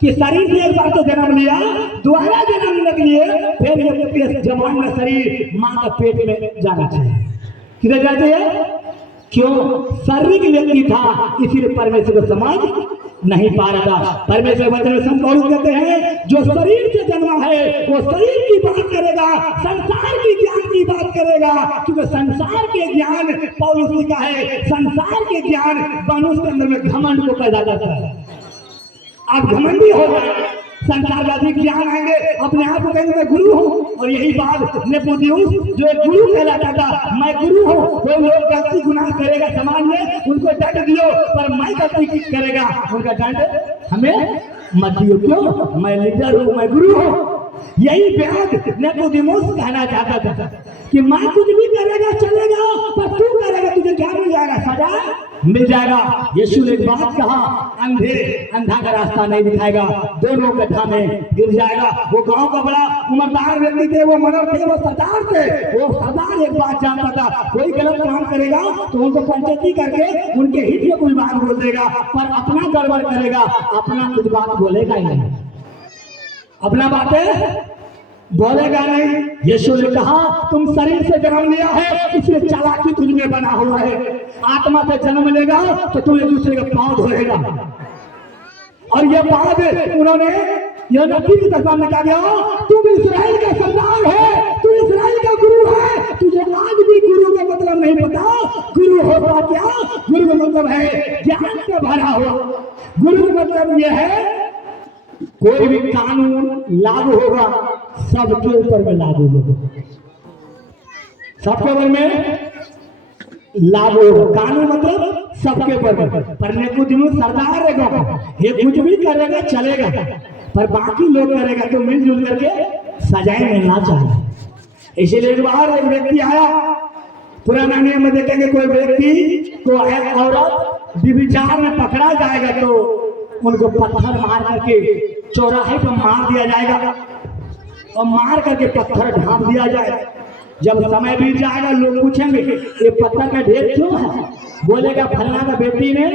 कि शरीर से एक बार तो जन्म लिया, दोबारा जन्म लग लिए, फिर जवान में शरीर मां के पेट में जाना चाहिए। किधर जाते हैं? क्यों? शारीरिक व्यक्ति था, इसीलिए परमेश्वर को समझ नहीं पा रहा था। परमेश्वर वचन में पौलुस कहते हैं, जो शरीर से जन्मा है वो शरीर की बात करेगा, संसार की ज्ञान की बात करेगा, क्योंकि संसार के ज्ञान, पौलुस लिखा है, संसार के ज्ञान मनुष्य के अंदर में घमंड को पैदा करता है। आप घमंडी हो गए, संसारवादी ज्ञान आएंगे, अपने आप को कहेंगे मैं गुरु हूँ, और यही बात निकोदेमुस जो एक गुरु कहलाता था, मैं गुरु हूँ, वो लोग गलती गुनाह करेगा समाज में, उनको दंड दियो, पर मैं गलती करेगा उनका दंड हमें मत दियो। क्यों? मैं लीडर हूँ, मैं गुरु हूँ। यही व्याध निकोदेमुस कहना चाहता था कि माँ कुछ भी करेगा चलेगा, पर तू करेगा तुझे क्या मिल जाएगा? सजा मिल जाएगा। यीशु ने एक बात कहा, अंधा का रास्ता नहीं दिखाएगा, दोनों गड्ढा में गिर जाएगा। वो गांव का बड़ा उम्रदार व्यक्ति थे, वो मर्द थे, वो सरदार थे। वो सरदार एक बात जानता था, कोई गलत काम करेगा तो उनको पंचायती करके उनके हित में कुछ बात बोल देगा, पर अपना गड़बड़ करेगा, अपना कुछ बात बोलेगा ही नहीं, अपना बातें बोलेगा नहीं। यीशु ने कहा तुम शरीर से जन्म लिया है इसलिए चालाकी तुझ में बना हुआ है, आत्मा से जन्म लेगा तो तुम एक दूसरे का पांव धोएगा। और ये बात उन्होंने यह नबी की तरफ में कहा गया, तुम इस्राएल का सरदार है, तू इस्राएल का गुरु है, तुझे आज भी गुरु का मतलब नहीं पता। गुरु होता क्या? गुरु का मतलब है ज्ञान से भरा हुआ। गुरु का मतलब यह है कोई भी कानून लागू होगा सबके ऊपर में लागू होगा, सबके ऊपर में लागू होगा। कानून मतलब सबके ऊपर में। पर निकोदेमुस सरदार रहेगा, ये कुछ भी करेगा चलेगा, पर बाकी लोग करेगा तो मिलजुल करके सजाएं मिलना चाहिए। इसीलिए एक बार एक व्यक्ति आया, पुराना नियम में देखेंगे कोई व्यक्ति को एक औरत व्यभिचार में पकड़ा जाएगा तो उनको पत्थर मार करके चौराहे पर मार दिया जाएगा और मार करके पत्थर ढांप दिया जाए। जब समय बीत जाएगा लोग पूछेंगे ये पत्थर का ढेर क्यों है? बोलेगा फलना का बेटी ने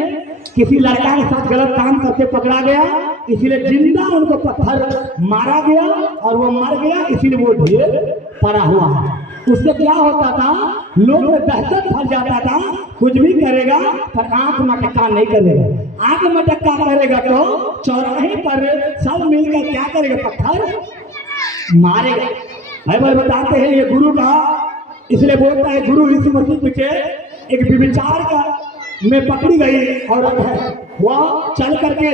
किसी लड़का के साथ गलत काम करके पकड़ा गया, इसीलिए जिंदा उनको पत्थर मारा गया और वो मर गया, इसीलिए वो ढेर पड़ा हुआ है। उससे क्या होता था, लोग में दहशत फैल जाता था, कुछ भी करेगा पर आंख मटक्का नहीं करेगा। आंख मटक्का करेगा तो चौराहे पर सब मिलकर क्या करेगा? पत्थर मारेगा। बाइबल बताते हैं ये गुरु का, इसलिए बोलता है गुरु यीशु मसीह पीछे एक व्यभिचार का में पकड़ी गई औरत है, वह चल करके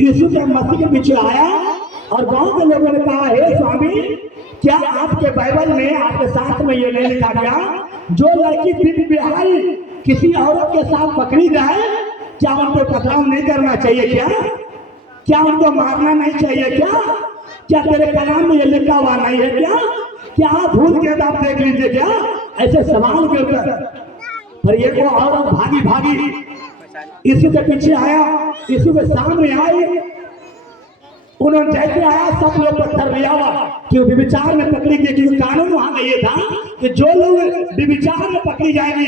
यीशु के मसीह के पीछे आया और गांव के लोगों ने कहा हे स्वामी, क्या आपके बाइबल में आपके साथ में ये नहीं लिखा गया जो लड़की बिन बिहारी किसी औरत के साथ पकड़ी जाए क्या उनको पथराव नहीं करना चाहिए? क्या उनको मारना नहीं चाहिए? क्या तेरे कलाम में ये लिखा हुआ नहीं है? क्या आप भूल के आप देख लीजिए क्या? ऐसे सवाल करते। पर ये वो औरत भागी यीशु के पीछे आया, यीशु के सामने आई, उन्होंने जैसे आया सब लोग पत्थर लिया हुआ कि व्यभिचार में पकड़ी गई। क्योंकि कानून वहां का ये था कि जो लोग व्यभिचार में पकड़ी जाएगी,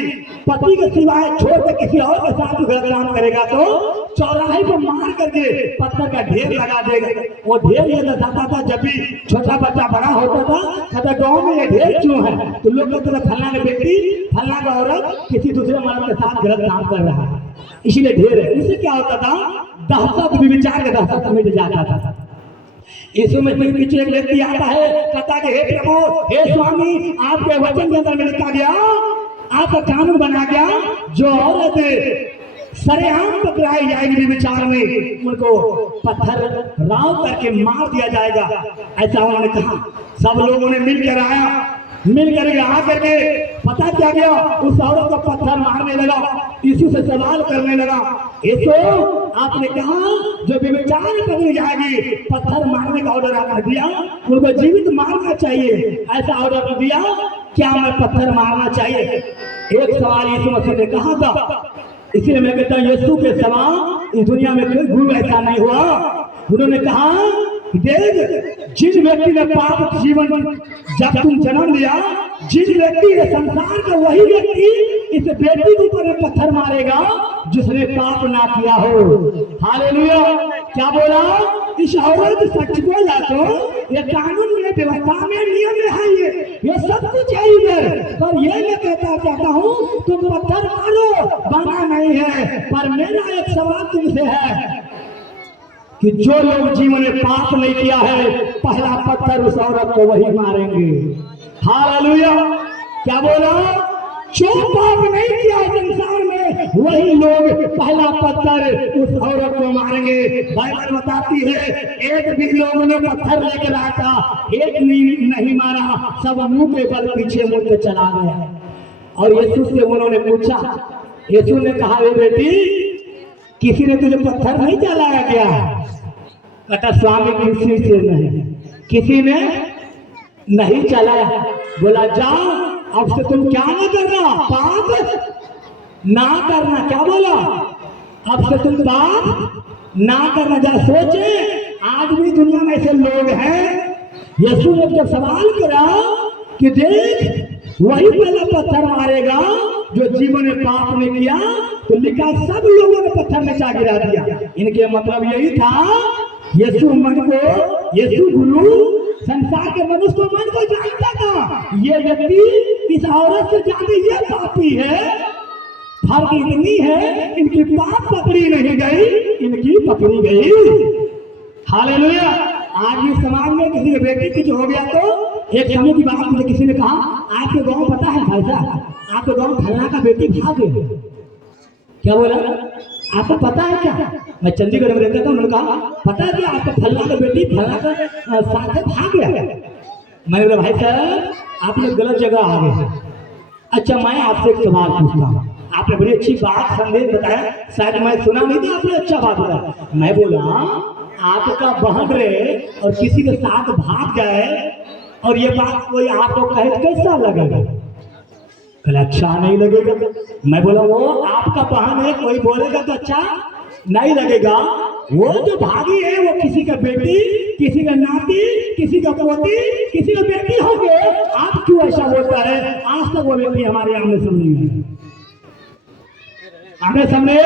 पति के सिवाय छोड़ के किसी और के साथ गलत काम करेगा तो चौराहे को मार करके पत्थर का ढेर लगा देगा। वो ढेर ये बताता था, जब भी छोटा बच्चा बड़ा होता था कहता गाँव में ये ढेर क्यों है? तो लोग कहते थे फलना का व्यक्ति, फलना का औरत किसी दूसरे मर्द के साथ गलत काम कर रहा है, इसीलिए ढेर है। इससे क्या होता था, दहशत व्यभिचार का दहशत मिट जाता था। यीशु मसीह पीछे एक व्यक्ति आता है, कहता है हे प्रभु, हे स्वामी, आपके वचन के अंदर में लिखा गया, आपका कानून बना गया, जो औरत सरेआम पकड़ाई जाएगी विचार में उनको पत्थर राव करके मार दिया जाएगा। ऐसा उन्होंने कहा। सब लोगों ने मिलकर आकर के पता क्या गया, उस औरत को पत्थर मारने लगा, यीशु से सवाल करने लगा, यीशु आपने कहा जो व्यभिचार में पकड़ी जाएगी पत्थर मारने का ऑर्डर आपने दिया, उनको जीवित मारना चाहिए, ऐसा ऑर्डर दिया, क्या मैं पत्थर मारना चाहिए? एक सवाल यीशु मसीह ने कहा था। इसलिए मैं कहता हूँ यीशु के सवाल इस दुनिया में कोई गुरु ऐसा नहीं हुआ। उन्होंने कहा देख, जिन व्यक्ति ने पाप जीवन जब तुम जन्म लिया, जिन व्यक्ति ने संसार का वही व्यक्ति इस बेटी के ऊपर पत्थर मारेगा जिसने पाप ना किया हो। हालेलुया। क्या बोला? इस औरत सच बोला तो ये कानून में, व्यवस्था में, नियम में है, ये सब कुछ है इधर। पर ये मैं कहता चाहता हूँ तुम पत्थर मारो, बना नहीं है। पर मेरा एक सवाल तुमसे है कि जो लोग जीवन में पाप नहीं किया है, पहला पत्थर उस औरत को वही मारेंगे। हालेलुया। क्या बोला? जो पाप नहीं किया संसार में वही लोग पहला पत्थर उस औरत को मारेंगे। बाइबल बताती है एक भी लोगों ने पत्थर लेकर आया था, एक नहीं मारा, सब मुंह के बल पीछे मुड़ के चला गया। और यीशु से उन्होंने पूछा, यीशु ने कहा हे बेटी, किसी ने तुझे पत्थर नहीं चलाया क्या? कहता स्वामी किसी से नहीं। किसी ने नहीं चलाया। बोला जाओ अब से तुम क्या ना करना, पाप ना करना। क्या बोला? अब से तुम पाप ना करना। जरा सोचे, आज भी दुनिया में ऐसे लोग हैं। यीशु ने जब सवाल करा कि देख वही पहला पत्थर मारेगा जो जीवन में पाप ने किया, तो लिखा सब लोगों ने पत्थर में चा गिरा दिया। इनके मतलब यही था, यीशु मन को, यीशु गुरु संसार के मनुष्य को मन को जानता था। ये व्यक्ति इस औरत से ज्यादा ये पापी है। फर्क इतनी है, इनकी पाप पकड़ी नहीं गई, इनकी पकड़ी गई। हालेलुया। आज भी समाज में किसी के बेटे कुछ हो गया तो एक समय की बात मुझे किसी ने कहा, आपके गांव पता है भाई साहब, आपके गांव फलना का बेटी भाग गई। क्या बोला? आपको पता है क्या? मैं चंडीगढ़ में रहता था, उन्होंने कहा पता है क्या आपको फलना का बेटी फलना का साथ भाग गया। मैंने बोला भाई साहब आप लोग गलत जगह आ गए। अच्छा मैं आपसे एक सवाल पूछता हूँ। आपने बड़ी अच्छी बात संदेश बताया, शायद मैं सुना नहीं था, आपने अच्छा बात बताया। मैं बोला आपका बहन रहे और किसी के साथ भाग गए और ये बात कोई आपको कहे कैसा लगेगा? कल अच्छा नहीं लगेगा। मैं बोला वो आपका बहन है, कोई बोलेगा तो अच्छा नहीं लगेगा। वो जो भागी है वो किसी का बेटी, किसी का नाती, किसी का पोती, किसी का बेटी हो गए। आप क्यों ऐसा बोलता है? आज तक वो व्यक्ति हमारे आमने सामने है, आमने सामने।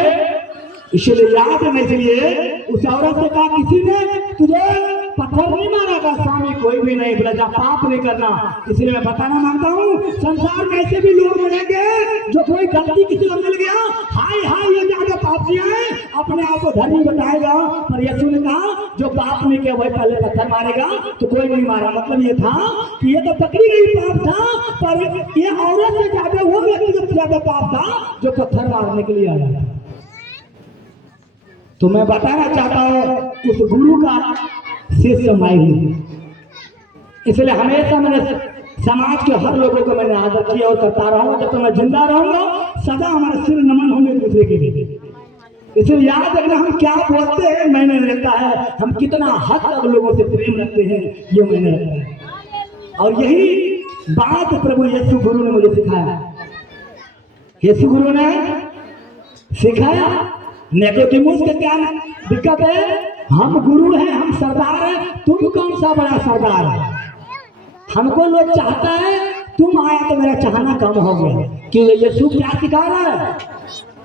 इसलिए याद है, इसलिए उस औरत से कहा किसी ने तुझे पत्थर नहीं मारा था। स्वामी कोई भी नहीं। बोला जा पाप नहीं करना। इसलिए मैं बताना मांगता हूँ, संसार में ऐसे भी लोग मिलेंगे जो कोई गलती किसी को मिल गया, हाय हाय ये ज्यादा पाप किया है, अपने आप को धर्मी बताएगा। पर यीशु ने कहा जो पाप नहीं किया वही पहले पत्थर मारेगा, तो कोई नहीं मारा। मतलब ये था कि ये तो पकड़ी गई पाप था, पर ये औरत से ज्यादा वो व्यक्ति ज्यादा पाप था जो पत्थर मारने के लिए आया। तो मैं बताना चाहता हूँ उस गुरु का शिष्य मैं हूँ। इसलिए हमेशा मैंने समाज के हर लोगों को मैंने आदर किया और करता रहूंगा। जब तक मैं जिंदा रहूंगा सदा हमारे सिर नमन होंगे दूसरे के लिए। इसलिए याद रखना, हम क्या बोलते हैं मैंने रखता है, हम कितना हद तक लोगों से प्रेम रखते हैं ये मैंने रखता है। और यही बात प्रभु यीशु गुरु ने मुझे सिखाया। यीशु गुरु ने सिखाया। निकोदेमुस के क्या दिक्कत है? हम गुरु हैं, हम सरदार हैं, तुम कौन सा बड़ा सरदार है? हमको लोग चाहता है, तुम आया तो मेरा चाहना कम हो गया। कि यीशु क्या सिखा रहा है?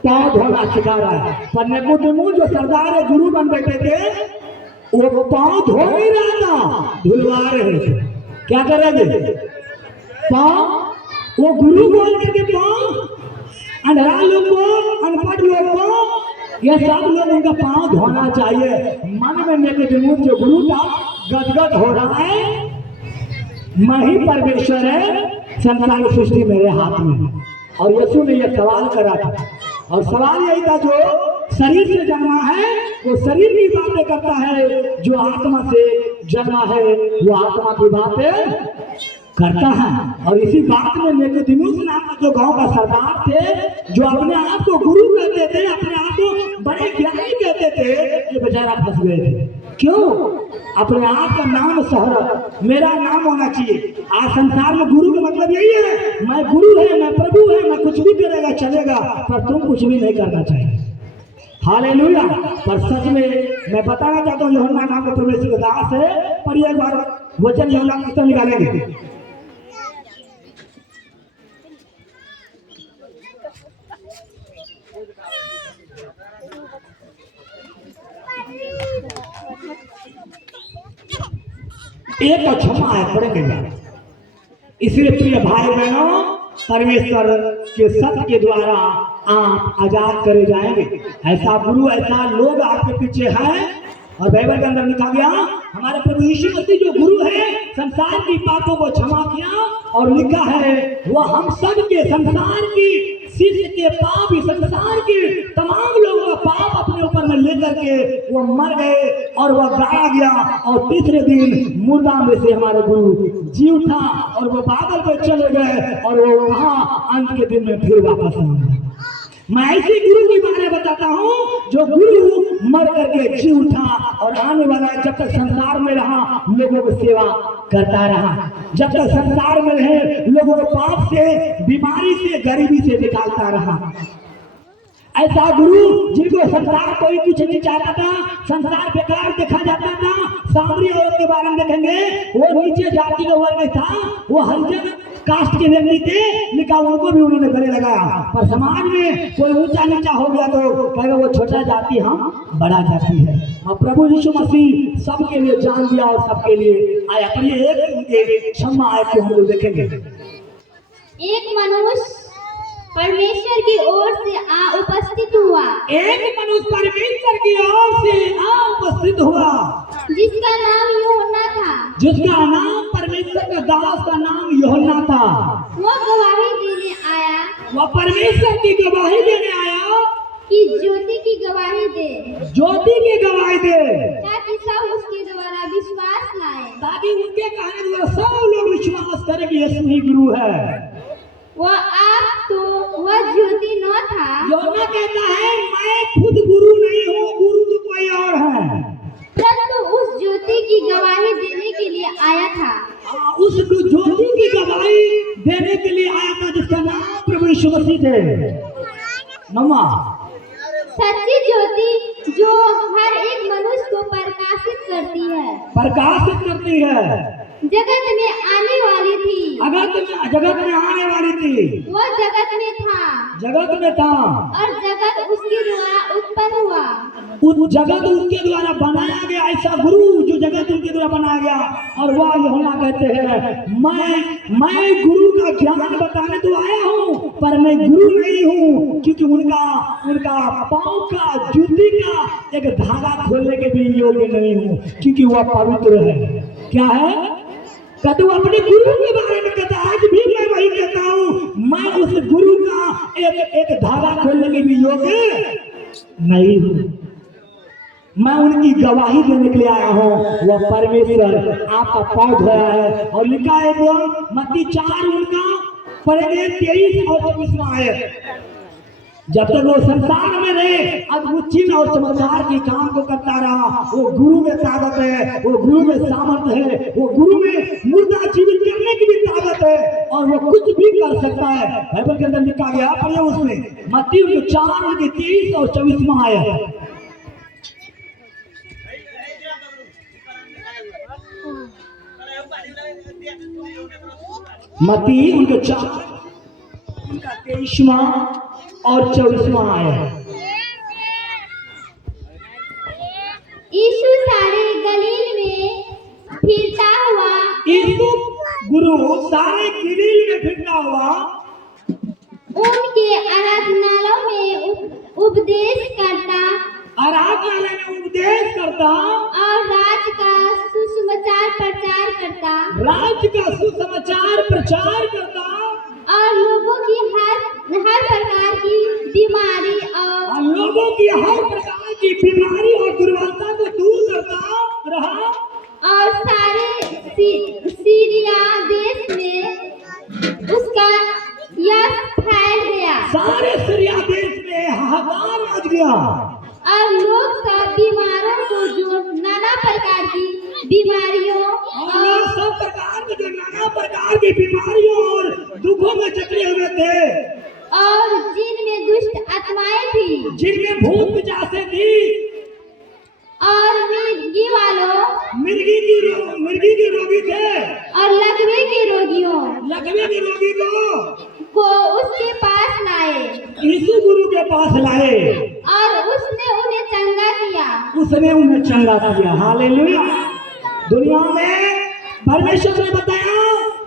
पाँव धोना सिखा रहा है। पर निकोदेमुस जो सरदार है, गुरु बन बैठे थे, वो पाँव धो नहीं रहा था, धुलवा रहे थे। क्या करेंगे? पाँव, वो गुरु बोल करके पाँव, अंधरा लोग को, अनपढ़ लोग को, ये सब लोग उनका पाँव धोना चाहिए। मन में निकोदेमुस जो गुरु था गदगद हो रहा है, मैं ही परमेश्वर है, संसार की सृष्टि मेरे हाथ में है। और यीशु ने यह सवाल करा था, और सवाल यही था जो शरीर से जन्मा है वो शरीर की बातें करता है, जो आत्मा से जन्मा है वो आत्मा की बातें करता है। और इसी बात में निकोदेमुस नाम का जो गांव का सरदार थे, जो अपने आप को गुरु कहते थे, अपने आप को बड़े ज्ञानी कहते थे, ये बेचारा फंस गए थे। क्यों? अपने आप का नाम शहरत, मेरा नाम होना चाहिए। आज संसार में गुरु का मतलब यही है, मैं गुरु है, मैं प्रभु है, मैं कुछ भी करेगा चलेगा, पर तुम कुछ भी नहीं करना चाहिए। हालेलुया। पर सच में मैं बताना चाहता हूँ, यूहन्ना नाम का परमेश्वर का दास है। पर एक बार वचन यूहन्ना कितना निकालेंगे? एक तो क्षमा है, पढ़ेंगे। इसलिए प्रिय भाई बहनों, परमेश्वर के सत्य के द्वारा आप आजाद करे जाएंगे। ऐसा गुरु, ऐसा लोग आपके पीछे हैं। और बाइबल के अंदर लिखा गया, हमारे प्रभु यीशु मसीह जो गुरु है, संसार की पापों को क्षमा किया। और लिखा है वो हम सब के, संसार की शिष्य के पाप, संसार के तमाम लोगों का पाप अपने ऊपर में लेकर के वो मर गए और वह गाया गया। और तीसरे दिन मुर्दा में से हमारे गुरु जी उठा और वो बादल पे चले गए और वो वहां अंत के दिन में फिर वापस आ गए। मैं ऐसे गुरु के बारे में बताता हूँ जो गुरु मर करके जी उठा और आने वाला जब तक संसार में रहा लोगों की सेवा करता रहा, जब तक संसार में रहे लोगों को पाप से, बीमारी से, गरीबी से निकालता रहा। ऐसा गुरु जिनको संसार कोई कुछ नहीं चाहता था, संसार बेकार देखा जाता था, सामरी औरत के बारे में देखेंगे वो नीचे जाति का वर्ग था, वो हरिजन कास्ट के व्यक्ति थे, लेकिन उनको भी उन्होंने गले लगाया। पर समाज में कोई ऊंचा नीचा हो गया तो कहेगा वो छोटा जाति, हम बड़ा जाति है। और प्रभु यीशु मसीह सबके लिए जान दिया और सबके लिए आया। पर ये एक क्षमा आए को हम लोग देखेंगे। एक मनुष्य परमेश्वर की ओर से आ उपस्थित हुआ, एक मनुष्य परमेश्वर की ओर से आ उपस्थित हुआ, जिसका नाम यूहन्ना था, जिसका नाम परमेश्वर का दास का नाम यूहन्ना था। वो गवाही देने आया, वह परमेश्वर की गवाही देने आया कि ज्योति की गवाही दे, ज्योति की गवाही दे, ताकि सब उसके द्वारा विश्वास लाए, ताकि उनके कहने द्वारा सब लोग विश्वास करें कि यीशु ही गुरु है। वह ज्योति न था। यूहन्ना कहता है मैं खुद गुरु नहीं हूँ, गुरु तो कोई और है, परंतु उस ज्योति की गवाही देने के लिए आया था। उस ज्योति की गवाही देने के लिए आया था जिसका नाम प्रभु यीशु मसीह थे। मम्मा सच्ची ज्योति जो हर एक मनुष्य को प्रकाशित करती है, प्रकाशित करती है, जगत में आने वाली थी, जगत में आने वाली थी, वो जगत में था, जगत में था और जगत उसके द्वारा उत्पन्न हुआ, उस जगत उसके द्वारा बनाया गया। ऐसा गुरु जो जगत उनके द्वारा बनाया गया। और वह यूहन्ना कहते हैं मैं गुरु का ज्ञान बताने तो आया हूँ, पर मैं गुरु नहीं हूँ, क्योंकि उनका पाँव का जूती का एक धागा खोलने के भी योग्य नहीं हूँ, क्योंकि वह पवित्र है। क्या है? कहते वो अपने गुरु के बारे में कहता है, आज भी मैं वही कहता हूँ, मैं उस गुरु का एक धागा खोलने के भी योग्य नहीं हूँ। मैं उनकी गवाही देने के लिए आया हूँ। वह परमेश्वर आपका पाँव धोया है। और लिखा है वो मत्ती 4 उनका पढ़ेंगे 23 और 24 आयत। जब तक वो संसार में रहे अद्भुत चिन्ह और चमत्कार के काम को करता रहा। वो गुरु में ताकत है, वो गुरु में सामर्थ है, वो गुरु में मुर्दा जीवित करने की भी ताकत है, और वो कुछ भी कर सकता है। बाइबल के अंदर लिखा गया पढ़िए उसमें मत्ती 4 के 23 और 24 आयत। मत्ती उनके 4 उनका 23वां और 24वां आयत। यीशु सारे गलील में फिरता हुआ, यीशु गुरु सारे गलील में फिरता हुआ, उनके आराधनालयों में उपदेश करता, आराधनालय में उपदेश करता, और राज्य का सुसमाचार प्रचार करता, राज्य का सुसमाचार प्रचार करता, और लोगों की हर प्रकार की बीमारी और लोगों की हर प्रकार की बीमारी और दुर्बलता को दूर करता रहा। और सारे सीरिया देश में उसका यश फैल गया, सारे सीरिया देश में हाहाकार मच गया, और लोग सब बीमारों को जो नाना प्रकार की बीमारियों और सब प्रकार के जो नाना प्रकार की बीमारियों और दुखों में जकड़े हुए थे, और जिनमें दुष्ट आत्माएं थी, जिनमें भूत पिशाचें थी, और मिर्गी के रोगी थे, और लकवे के रोगियों रोगी को उसके पास लाए, यीशु गुरु के पास लाए, और उसने उन्हें चंगा किया, उसने उन्हें चंगा किया। हालेलुया। दुनिया में परमेश्वर ने बताया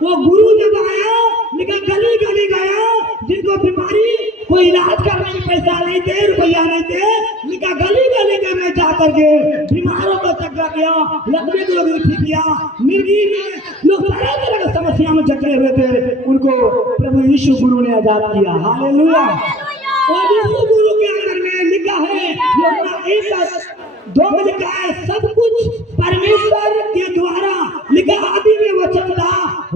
वो गुरु जब आया, लेकिन गली गली गया, जिनको बीमारी कोई इलाज करने में पैसा नहीं थे, रुपया नहीं थे, लेकिन गली गली में जा करके बीमारों को चक्कर किया, लकवे को भी ठीक किया, मिर्गी में लोग तरह तरह की समस्या में जकड़े हुए थे, उनको प्रभु यीशु गुरु ने आजाद किया। हालेलुया। और यीशु गुरु के अंदर में लिखा है यूहन्ना 1:2 में लिखा है सब कुछ परमेश्वर के द्वारा लिखा। आदि में वचन था,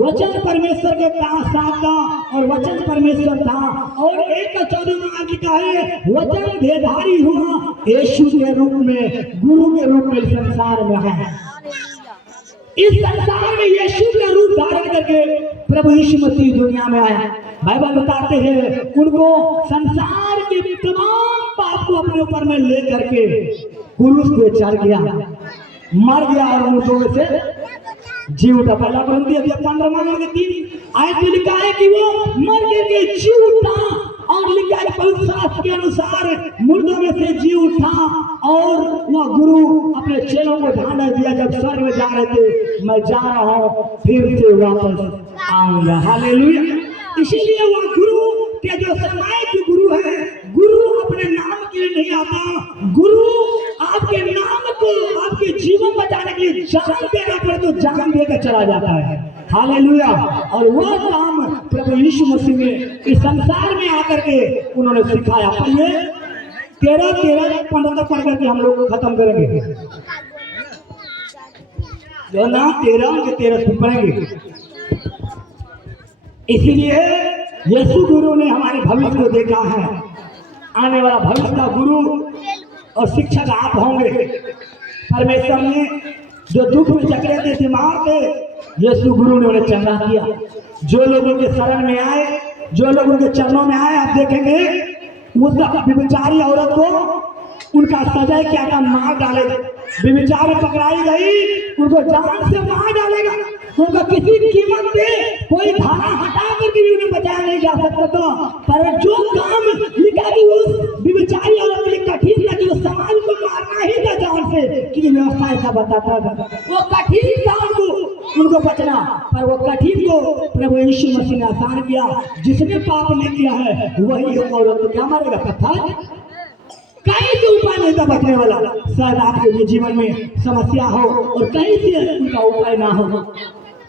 वचन परमेश्वर के साथ था और वचन परमेश्वर था। और 1:14 में लिखा है वचन देहधारी हुआ, यीशु के रूप में, गुरु के रूप में संसार में है। इस संसार में यीशु का रूप धारण करके प्रभु यीशु मसीह दुनिया में आया। बाइबल बताते हैं उनको संसार के तमाम पाप को अपने ऊपर में ले करके क्रूस पे चढ़ गया, मर गया और मुर्दों में से जी उठा। पहला कुरिन्थियों 15:3 आयत में लिखा है कि वो मर करके जी उठा, और लिखा है पवित्र शास्त्र के अनुसार मुर्दों में से जी उठा। और वह गुरु अपने चेलों को ढांढा दिया जब स्वर्ग में जा रहे थे, मैं जा रहा हूँ, फिर से वापस आऊंगा। हालेलुया। इसीलिए वह गुरु के जो समाज के गुरु है, गुरु अपने नाम के लिए नहीं आता, गुरु आपके नाम को, आपके जीवन बचाने के लिए जान देना पड़े तो जान देकर चला जाता है। हालेलुया। और वह काम प्रभु यीशु मसीह ने इस संसार में आकर के उन्होंने सिखाया। पढ़िए 13-15 तक पढ़ करके हम लोग खत्म करेंगे, जो ना 13 से पढ़ेंगे। इसीलिए यीशु गुरु ने हमारे भविष्य को देखा है, आने वाला भविष्य का गुरु और शिक्षक आप होंगे। परमेश्वर ने जो दुख में जकड़े थे, बीमार थे, यीशु गुरु ने उन्हें चंगा किया। जो लोग उनके शरण में आए, जो लोग उनके चरणों में आए, आप देखेंगे उस व्यभिचारी औरत को उनका सजा क्या था, मार डालेगा। व्यभिचार पकड़ाई गई, उनको जान से मार डालेगा। उनका किसी कीमत पे कोई धारा हटा करके भी उन्हें बचाया नहीं जा सकता था। पर जो काम लिखा कि उस व्यभिचारी औरत के लिए कठिन था कि उस समाज को मारना ही था जान से, क्योंकि व्यवस्था ऐसा बताता था। वो कठिन था उनको बचना, पर वो कठिन को प्रभु यीशु मसीह ने आसान किया। जिसने पाप नहीं किया है वही औरत को क्या मारेगा, पत्थर। कहीं से उपाय नहीं था बचने वाला। शायद आपके भी जीवन में समस्या हो और कहीं से उनका उपाय ना हो,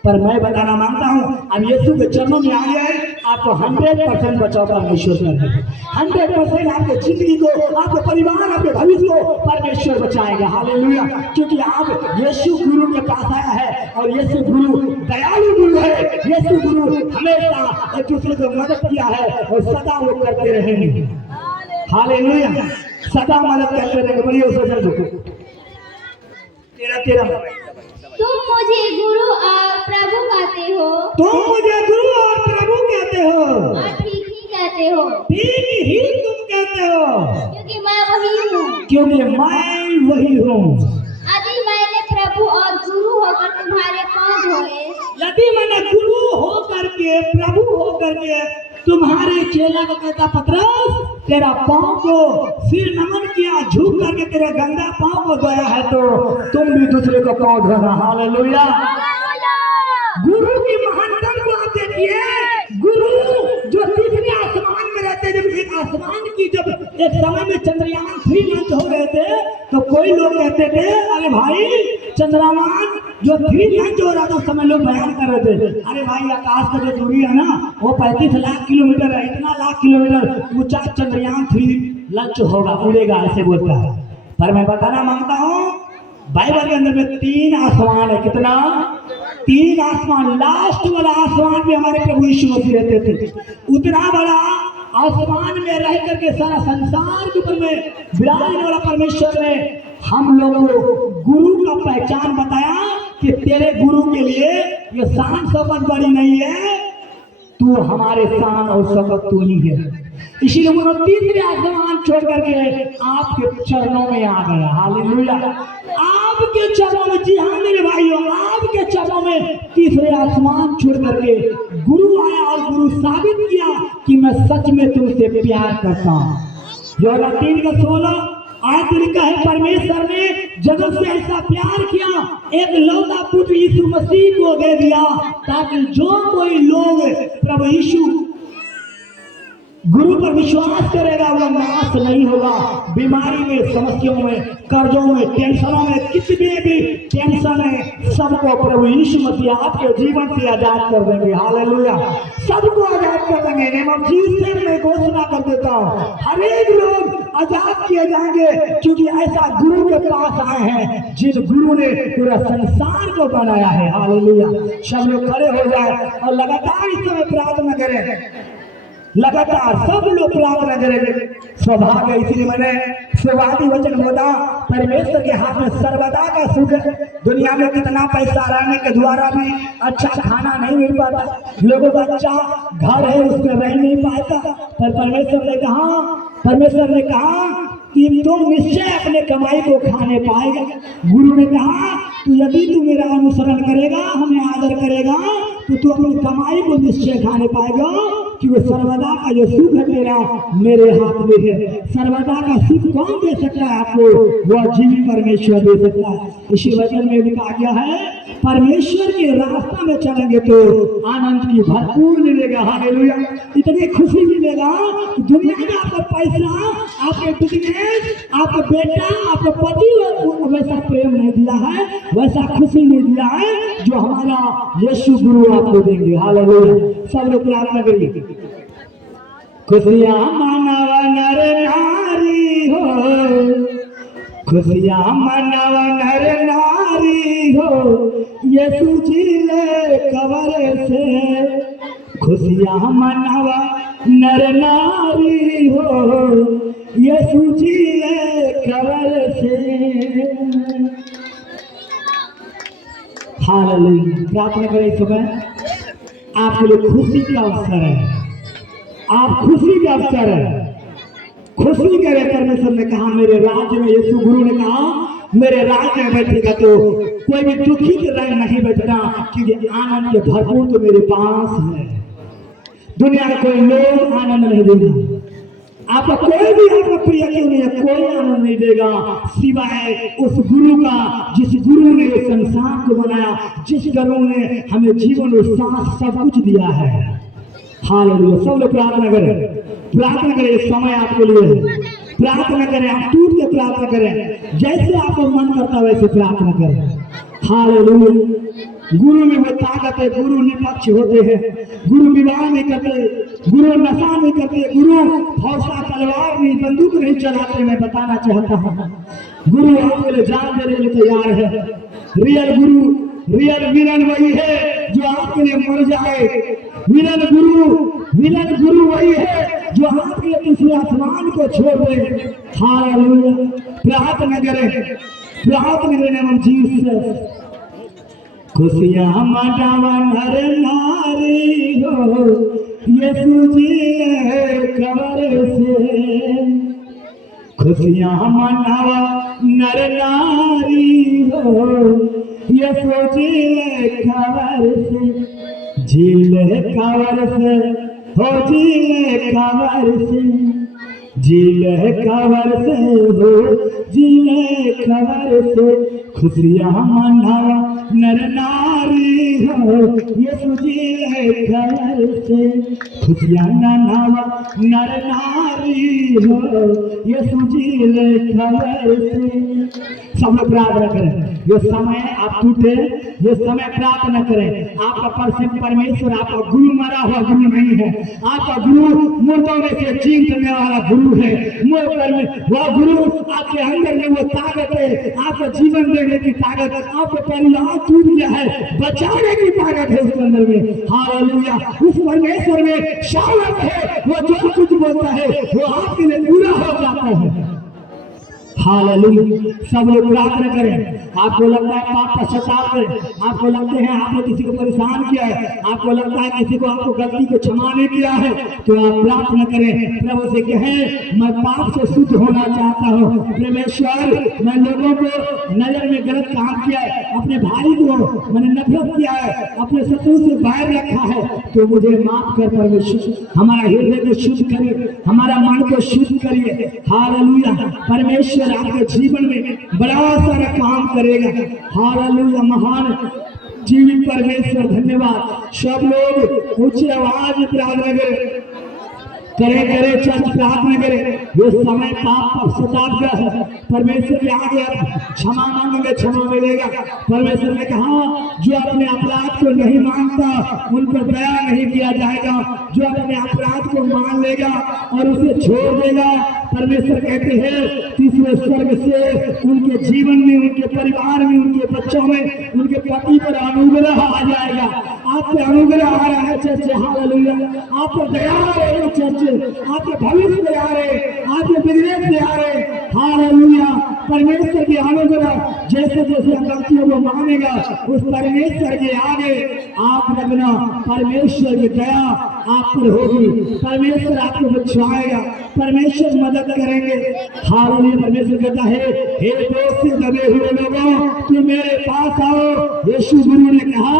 पर मैं बताना मांगता हूँ अब यीशु के चरणों में आ गया है, आपको 100% बचाव परमेश्वर करेगा। 100% आपके जिंदगी को, आपके परिवार, आपके भविष्य को परमेश्वर बचाएगा। हालेलुया। क्योंकि आप यीशु गुरु के पास आया है और यीशु गुरु दयालु गुरु है। यीशु गुरु हमेशा एक दूसरे को मदद किया है और सदा वो करते रहेंगे। हालेलुया। सदा मदद करते रहेंगे। बड़ी उसे को 13 तुम मुझे गुरु और प्रभु कहते हो, तुम मुझे गुरु और प्रभु कहते हो, और ठीक ही कहते हो, ठीक ही तुम कहते हो, क्योंकि मैं वही हूँ, क्योंकि मैं वही हूँ। यदि मैंने प्रभु और गुरु होकर तुम्हारे पाँव धोए, यदि मैंने गुरु होकर के, प्रभु होकर के तुम्हारे चेला को कहता पतरस तेरा पाँव को सिर नमन किया, झुक करके तेरे गंदा पाँव को धोया है, तो तुम भी दूसरे को पाँव धोना। हालेलुया। गुरु की महानता को आप देखिए। गुरु जो तीसरे आसमान में रहते, जब एक आसमान की जब एक समय में चंद्रयान 3 लॉन्च हो रहे थे, तो कोई लोग कहते थे अरे भाई चंद्रयान जो 3 लॉन्च हो रहा था उस समय लोग बयान कर रहे थे, अरे भाई आकाश का जो दूरी है ना वो 35 लाख किलोमीटर है, इतना लाख किलोमीटर ऊंचा चंद्रयान 3 लॉन्च होगा, उड़ेगा, ऐसे बोलता है। पर मैं बताना मांगता हूँ बाइबल के अंदर में 3 आसमान है। कितना? 3 आसमान। लास्ट वाला आसमान भी हमारे प्रभु यीशु मसीह रहते थे। उतना बड़ा आसमान में रह करके सारा संसार के ऊपर में विराजने वाला परमेश्वर ने हम लोगों को गुरु का पहचान बताया कि तेरे गुरु के लिए ये शान शौकत बड़ी नहीं है, तू हमारे शान और शौकत तू ही है। इसीलिए वो तीसरे आसमान छोड़ करके आपके चरणों में आ गया। हालेलुया। आपके चरणों में, जी हाँ मेरे भाइयों, आपके चरणों में तीसरे आसमान छोड़ करके गुरु आया और गुरु साबित किया कि मैं सच में तुमसे प्यार करता हूँ। यूहन्ना 3:16 आयत लिखा है परमेश्वर ने जगत से ऐसा प्यार किया, एक लौता पुत्र यीशु मसीह को दे दिया, ताकि जो कोई लोग प्रभु यीशु गुरु पर विश्वास करेगा वो नाश नहीं होगा। बीमारी में, समस्याओं में, कर्जों में, टेंशनों में, कितने भी टेंशन है सबको प्रभु यीशु मसीह आपके जीवन से आजाद कर देंगे। हालेलुया, सबको आजाद कर देंगे। नेम ऑफ जीसस मैं घोषणा कर देता हूँ, हर एक लोग आजाद किए जाएंगे, क्योंकि ऐसा गुरु के पास आए हैं जिस गुरु ने पूरा संसार को बनाया है। हालेलुया, सब लोग खड़े हो जाए और लगातार इस समय प्रार्थना करें। लगातार सब लोग प्रार्थना करेंगे। सौभाग्य, इसलिए मैंने शुरुआती वचन बोला, परमेश्वर के हाथ में सर्वदा का सुख है। दुनिया में कितना पैसा रहने के द्वारा भी अच्छा खाना नहीं मिल पाता, लोगों का अच्छा घर है उसमें रह नहीं पाता, पर परमेश्वर ने कहा कि तुम निश्चय अपने कमाई को खाने पाएगा। गुरु ने कहा तू यदि तू मेरा अनुसरण करेगा, हमें आदर करेगा, तो तू अपनी कमाई को निश्चय खाने पाएगा, कि वो सर्वदा का जो सुख है तेरा मेरे हाथ में है। सर्वदा का सुख कौन दे सकता है आपको? वह जीवित परमेश्वर दे सकता है। इसी वचन में भी कहा गया है, परमेश्वर के रास्ता में चलेंगे तो आनंद की भरपूर मिलेगा। हालेलुया, इतनी खुशी मिलेगा कि दुनिया में आपका पैसा, आपके बिजनेस, आपका बेटा, आपका पति वैसा प्रेम नहीं दिया है, वैसा खुशी नहीं दिया है जो हमारा यीशु गुरु आपको देंगे। हालेलुया, सब लोग प्रार्थना करिए। खुशियाँ मनावा नर नारी हो, खुशियाँ मनावा नर नारी हो, यीशु जी ले कबर से। खुशियाँ मनावा नर नारी हो, यीशु जी ले कबर से। हालेलुया, प्रार्थना करें। सुबह आपके लिए खुशी का अवसर है, आप खुशी का अवसर है, खुशी करे। परमेश्वर ने कहा मेरे राज्य में, यीशु गुरु ने कहा मेरे राज्य में बैठेगा तो कोई भी दुखी के रंग नहीं बैठना, क्योंकि आनंद के भरपूर तो मेरे पास है। दुनिया का कोई लोग आनंद नहीं देगा, आपका कोई भी आपका प्रिय क्यों नहीं है, कोई आनंद नहीं देगा सिवाय उस गुरु का, जिस गुरु ने संसार को बनाया, जिस गुरु ने हमें जीवन और सांस सब कुछ दिया है। हालेलुया, सब लोग प्रार्थना करें, प्रार्थना करें। इस समय आपके लिए प्रार्थना करें, आप टूट के प्रार्थना करें, जैसे आपको मन करता वैसे प्रार्थना करें। हालेलुया, गुरु में वो ताकत है। गुरु निष्पक्ष होते हैं, गुरु विवाह नहीं करते, गुरु नशा नहीं करते, गुरु हौसला तलवार नहीं, बंदूक नहीं चलाते। मैं बताना चाहता हूँ गुरु आपके लिए जान देने के लिए तैयार है। रियल गुरु, रियल विलन वही है जो आपके लिए मर जाए। विलन गुरु वही है जो आपके लिए किसी आसमान को छोड़ दे। हालेलुया, प्रार्थना करें, प्रार्थना करें हम जीसस। खुशियाँ मनावा नर नारी हो, यीशु जी कबर से। खुशियाँ मनावा नर नारी हो, यीशु जी कबर से। झीले कबर से हो, झीले कबर से, झीले कबर से हो, झीले कबर से। खुशियाँ मनावा नर नारी हो, यीशु जी कबर से। खुशियाँ मनावा नर नारी हो, यीशु जी कबर से। सब लोग प्रार्थना करें। ये समय आप टूटे, ये समय प्रार्थना करें। आपका परमेश्वर आपका गुरु मरा हुआ गुरु नहीं है, आपका गुरु मुर्दों में से जीतने वाला गुरु है। वह गुरु आपके अंदर में वो ताकत है, आपको जीवन देने की ताकत, आपको परिवार टूट गया है बचाने की ताकत है उसके अंदर में। हालेलुया, उस परमेश्वर में सामर्थ है, वो जो कुछ बोलता है वो आपके लिए पूरा हो जाता है। हालेलुया, सब लोग प्रार्थना करें। आपको लगता है पाप पश्चाताप करें, आपको लगते हैं आपने किसी को परेशान किया है, आपको लगता है किसी को आपको गलती को क्षमा नहीं किया है, तो आप प्रार्थना करें, प्रभु से कहें मैं पाप से शुद्ध होना चाहता हूँ। परमेश्वर, मैं लोगों को नजर में गलत काम किया है, अपने भाई को मैंने नफरत किया है, अपने शत्रु से बैर रखा है, तो मुझे माफ कर परमेश्वर। हमारा हृदय को शुद्ध करिए, हमारा मन को शुद्ध करिए। हालेलुया, परमेश्वर आपके जीवन में बड़ा सारा काम करेगा। हालेलुया, महान जीवित परमेश्वर धन्यवाद। सब लोग ऊंची आवाज में प्रार्थना करें। करे करे चर्च प्रार्थना करे, ये समय पाप पश्चाताप का है, परमेश्वर के आगे क्षमा मांगेंगे, क्षमा मिलेगा। परमेश्वर ने कहा जो अपने अपराध को नहीं मानता उन पर दया नहीं किया जाएगा, जो अपने अपराध को मान लेगा और उसे छोड़ देगा, परमेश्वर कहते हैं तीसरे स्वर्ग से उनके जीवन में, उनके परिवार में, उनके बच्चों में, उनके पति पर अनुग्रह आ जाएगा। आप पे अनुग्रह आ रहा है चर्च, हालेलुया। आप पर दया आ रही है चर्च, आपके भविष्य में आ रहे, आपके बिजनेस में आ रहे, हालेलुया। परमेश्वर की अनुग्रह जैसे जैसे गलतियों को मानेगा उस परमेश्वर के आगे आप लगना, परमेश्वर की दया आप पर होगी, परमेश्वर आपको बचाएगा, परमेश्वर मदद करेंगे, हालेलुया। परमेश्वर कहता है हे दोस्त से दबे हुए लोगों तुम मेरे पास आओ। यीशु गुरु ने कहा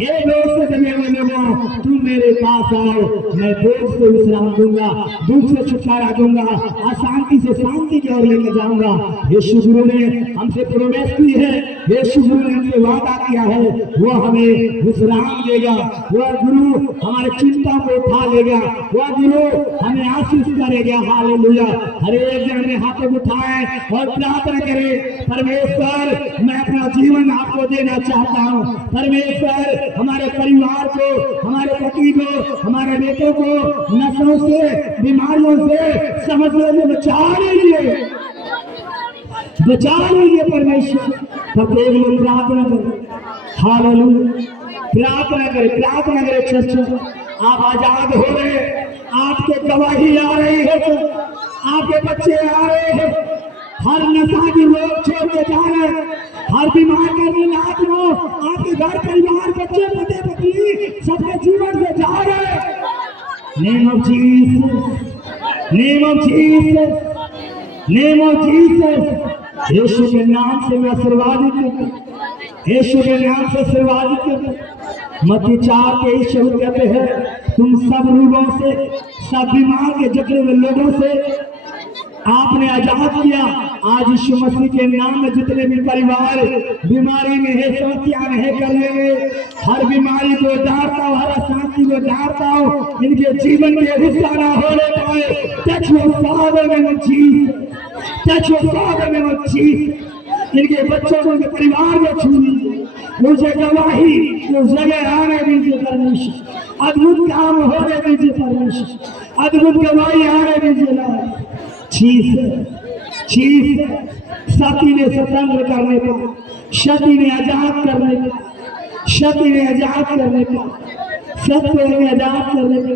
हे दोस्त से दबे हुए लोगों तुम मेरे पास आओ, मैं बोझ से विश्राम दूंगा, दुख से छुटकारा दूंगा, अशांति से शांति की ओर लेकर जाऊंगा। यीशु गुरु ने हमसे प्रॉमिस की है, यीशु गुरु ने हमसे वादा किया है, वो हमें विश्राम देगा, वह गुरु हमारे चिंता को उठा लेगा, वह गुरु हमें आशीष करेगा, हालेलुया। हर एक जन ने हाथों को उठाए और प्रार्थना करे, परमेश्वर मैं अपना जीवन आपको देना चाहता हूँ, परमेश्वर हमारे परिवार को, हमारे पति को, हमारे बेटों को नशों से, बीमारियों से, समस्या से बचा लीजिए, बचा लीजिए परमेश्वर। प्रत्येक लोग प्रार्थना करें, हालेलुया, प्रार्थना करें, प्रार्थना करें चर्च। आप आजाद हो रहे, आपके गवाही आ रही है, आपके बच्चे आ रहे हैं, हर नशा की लोग छोड़ के जा रहे हैं, हर बीमार करने लायक लोग आपके घर परिवार बच्चे पति पत्नी सबके जीवन से जा रहे हैं। Name of Jesus, name of Jesus, name of Jesus. यीशु के नाम से मैं आशीर्वादित करता हूं, यीशु के नाम से आशीर्वादित करता हूं। मत्ती 4:23 कहते हैं तुम सब रोगों से, सब बीमार के जकड़े हुए लोगों से आपने आजाद किया। आज यीशु मसीह के नाम में जितने भी परिवार बीमारी में है, समस्या में है, कर लेंगे, हर बीमारी को डालता हूँ, हर अशांति को डालता हूँ, इनके जीवन में हिस्सा ना होने पाए। टच योर फादर में जीसस, टच योर फादर में जीसस। इनके बच्चों को, इनके परिवार को छू लीजिए, मुझे गवाही उस जगह आने दीजिए परमेश्वर, अद्भुत काम होने दीजिए परमेश्वर, अद्भुत गवाही आने दीजिए ना। सती ने स्वतंत्र करने का, सती ने आजाद करने का, सती ने आजाद करने का, सत्य ने आजाद करने का।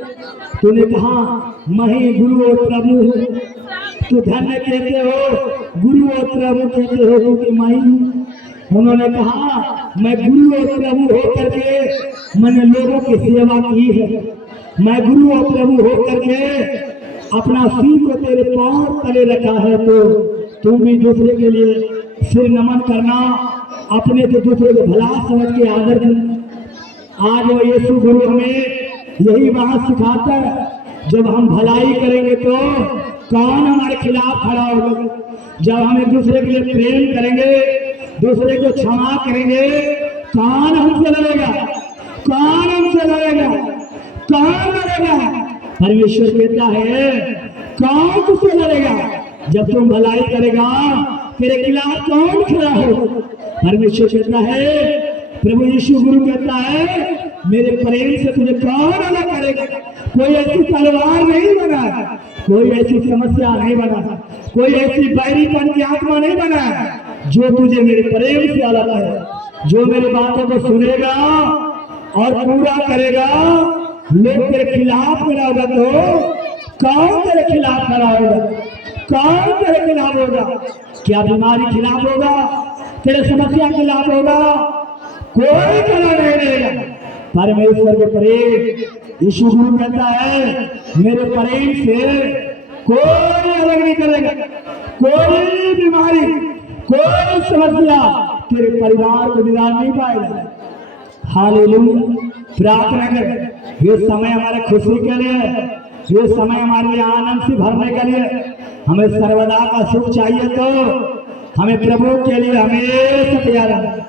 तूने कहा मैं ही गुरु और प्रभु हूँ, तू धन्य कहते हो, गुरु और प्रभु कहते हो क्योंकि मैं ही हूँ। उन्होंने कहा मैं गुरु और प्रभु होकर के मैंने लोगों की सेवा की है, मैं गुरु और प्रभु होकर के अपना सिर को तेरे पांव तले रखा है, तो तुम भी दूसरे के लिए सिर नमन करना, अपने से दूसरे को भला समझ के आदर करना। आज वो यीशु गुरु हमें यही बात सिखाता है, जब हम भलाई करेंगे तो कौन हमारे खिलाफ खड़ा होगा, जब हम एक दूसरे के लिए प्रेम करेंगे, दूसरे को क्षमा करेंगे, कौन हमसे लड़ेगा, कौन हमसे लड़ेगा, कौन लड़ेगा। परमेश्वर कहता है कौन तुझसे लड़ेगा, जब तुम भलाई करेगा तेरे खिलाफ कौन खड़ा हो। परमेश्वर कहता है, प्रभु यीशु गुरु कहता है मेरे प्रेम से तुझे कौन अलग करेगा। कोई ऐसी तलवार नहीं बना, कोई ऐसी समस्या नहीं बना, कोई ऐसी बैरीपन की आत्मा नहीं बना जो तुझे मेरे प्रेम से अलग है। जो मेरी बातों को सुनेगा और पूरा करेगा, लोग तेरे खिलाफ खड़ा होगा तो कौन तेरे खिलाफ खड़ा होगा, कौन तेरे खिलाफ होगा। क्या बीमारी खिलाफ होगा, तेरे समस्या खिलाफ होगा, कोई खड़ा नहीं रहेगा। परमेश्वर के प्रेम, यीशु गुरु कहता है मेरे प्रेम से कोई अलग नहीं करेगा, कोई बीमारी, कोई समस्या तेरे परिवार को बिगाड़ नहीं पाएगा। हालेलुया। प्रार्थना करें, ये समय हमारे खुशी के लिए, ये समय हमारे लिए आनंद से भरने के लिए। हमें सर्वदा का सुख चाहिए तो हमें प्रभु के लिए हमेशा तैयार है,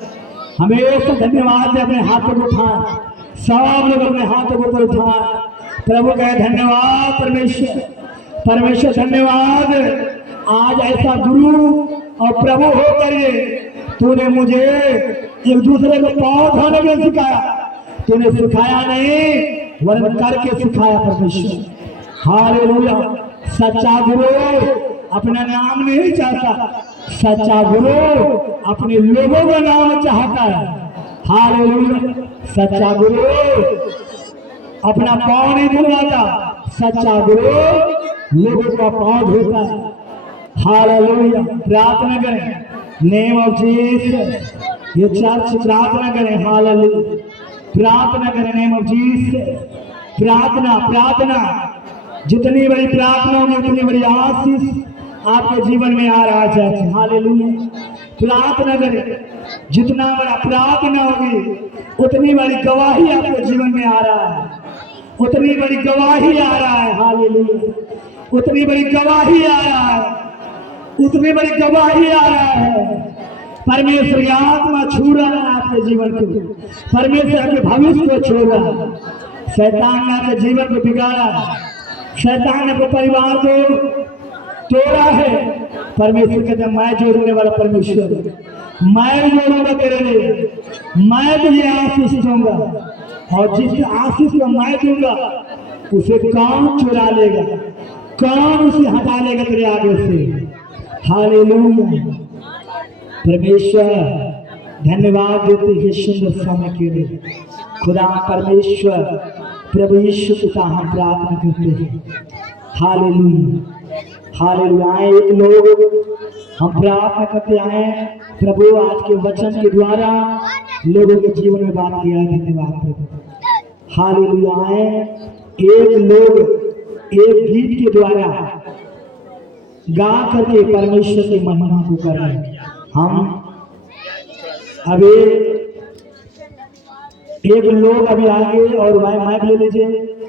हमेशा धन्यवाद से अपने हाथों को उठाएं। सब लोग अपने हाथों को उठाएं, प्रभु कहे धन्यवाद परमेश्वर, परमेश्वर धन्यवाद। आज ऐसा गुरु और प्रभु होकर तूने मुझे एक दूसरे को पाँव धोने में सिखाया। तूने सिखाया नहीं वरन करके सिखाया परमेश्वर। हालेलुया। सच्चा गुरु अपना नाम नहीं चाहता, सच्चा गुरु अपने लोगों का नाम चाहता है। हालेलुया। सच्चा गुरु अपना पाँव नहीं धुलवाता, सच्चा गुरु लोगों का पाँव धोता है। हालेलुया। प्रार्थना करें नेम ऑफ जीसस। ये चर्च प्रार्थना करें। हालेलुया। प्रार्थना करें नेम ऑफ जीसस। प्रार्थना प्रार्थना, जितनी बड़ी प्रार्थना होगी उतनी बड़ी आशीष आपके जीवन में आ रहा है। हालेलुया। प्रार्थना करें, जितना बड़ा प्रार्थना होगी उतनी बड़ी गवाही आपके जीवन में आ रहा है, उतनी बड़ी गवाही आ रहा है। हालेलुया। उतनी बड़ी गवाही आ रहा है, उतनी बड़ी गवाही आ रहा है। परमेश्वर की आत्मा छू रहा है आपके जीवन को, परमेश्वर आपके भविष्य को छू रहा है। शैतान ने आपके जीवन को बिगाड़ा, शैतान ने आपके परिवार को तोड़ा है। परमेश्वर कहते हैं मैं जोड़ने वाला परमेश्वर, मैं जोड़ूंगा तेरे लिए, मैं तुझे आशीष दूंगा, और जिस आशीष को मैं दूंगा उसे कौन चुरा लेगा, कौन उसे हटा लेगा तेरे आगे से। हालेलुया। परमेश्वर धन्यवाद देते हैं सुंदर समय के लिए। खुदा परमेश्वर प्रभु यीशु पिता हम प्रार्थना करते हैं। हालेलुया। हालेलुया। आए एक लोग हम प्रार्थना करते आए प्रभु आज के वचन के द्वारा लोगों के जीवन में बात किया है। धन्यवाद प्रभु। हालेलुया। आए एक लोग एक गीत के द्वारा गा करके परमेश्वर की महिमा को कर रहे हैं। हम अभी एक लोग अभी आएंगे और माइक ले लीजिए।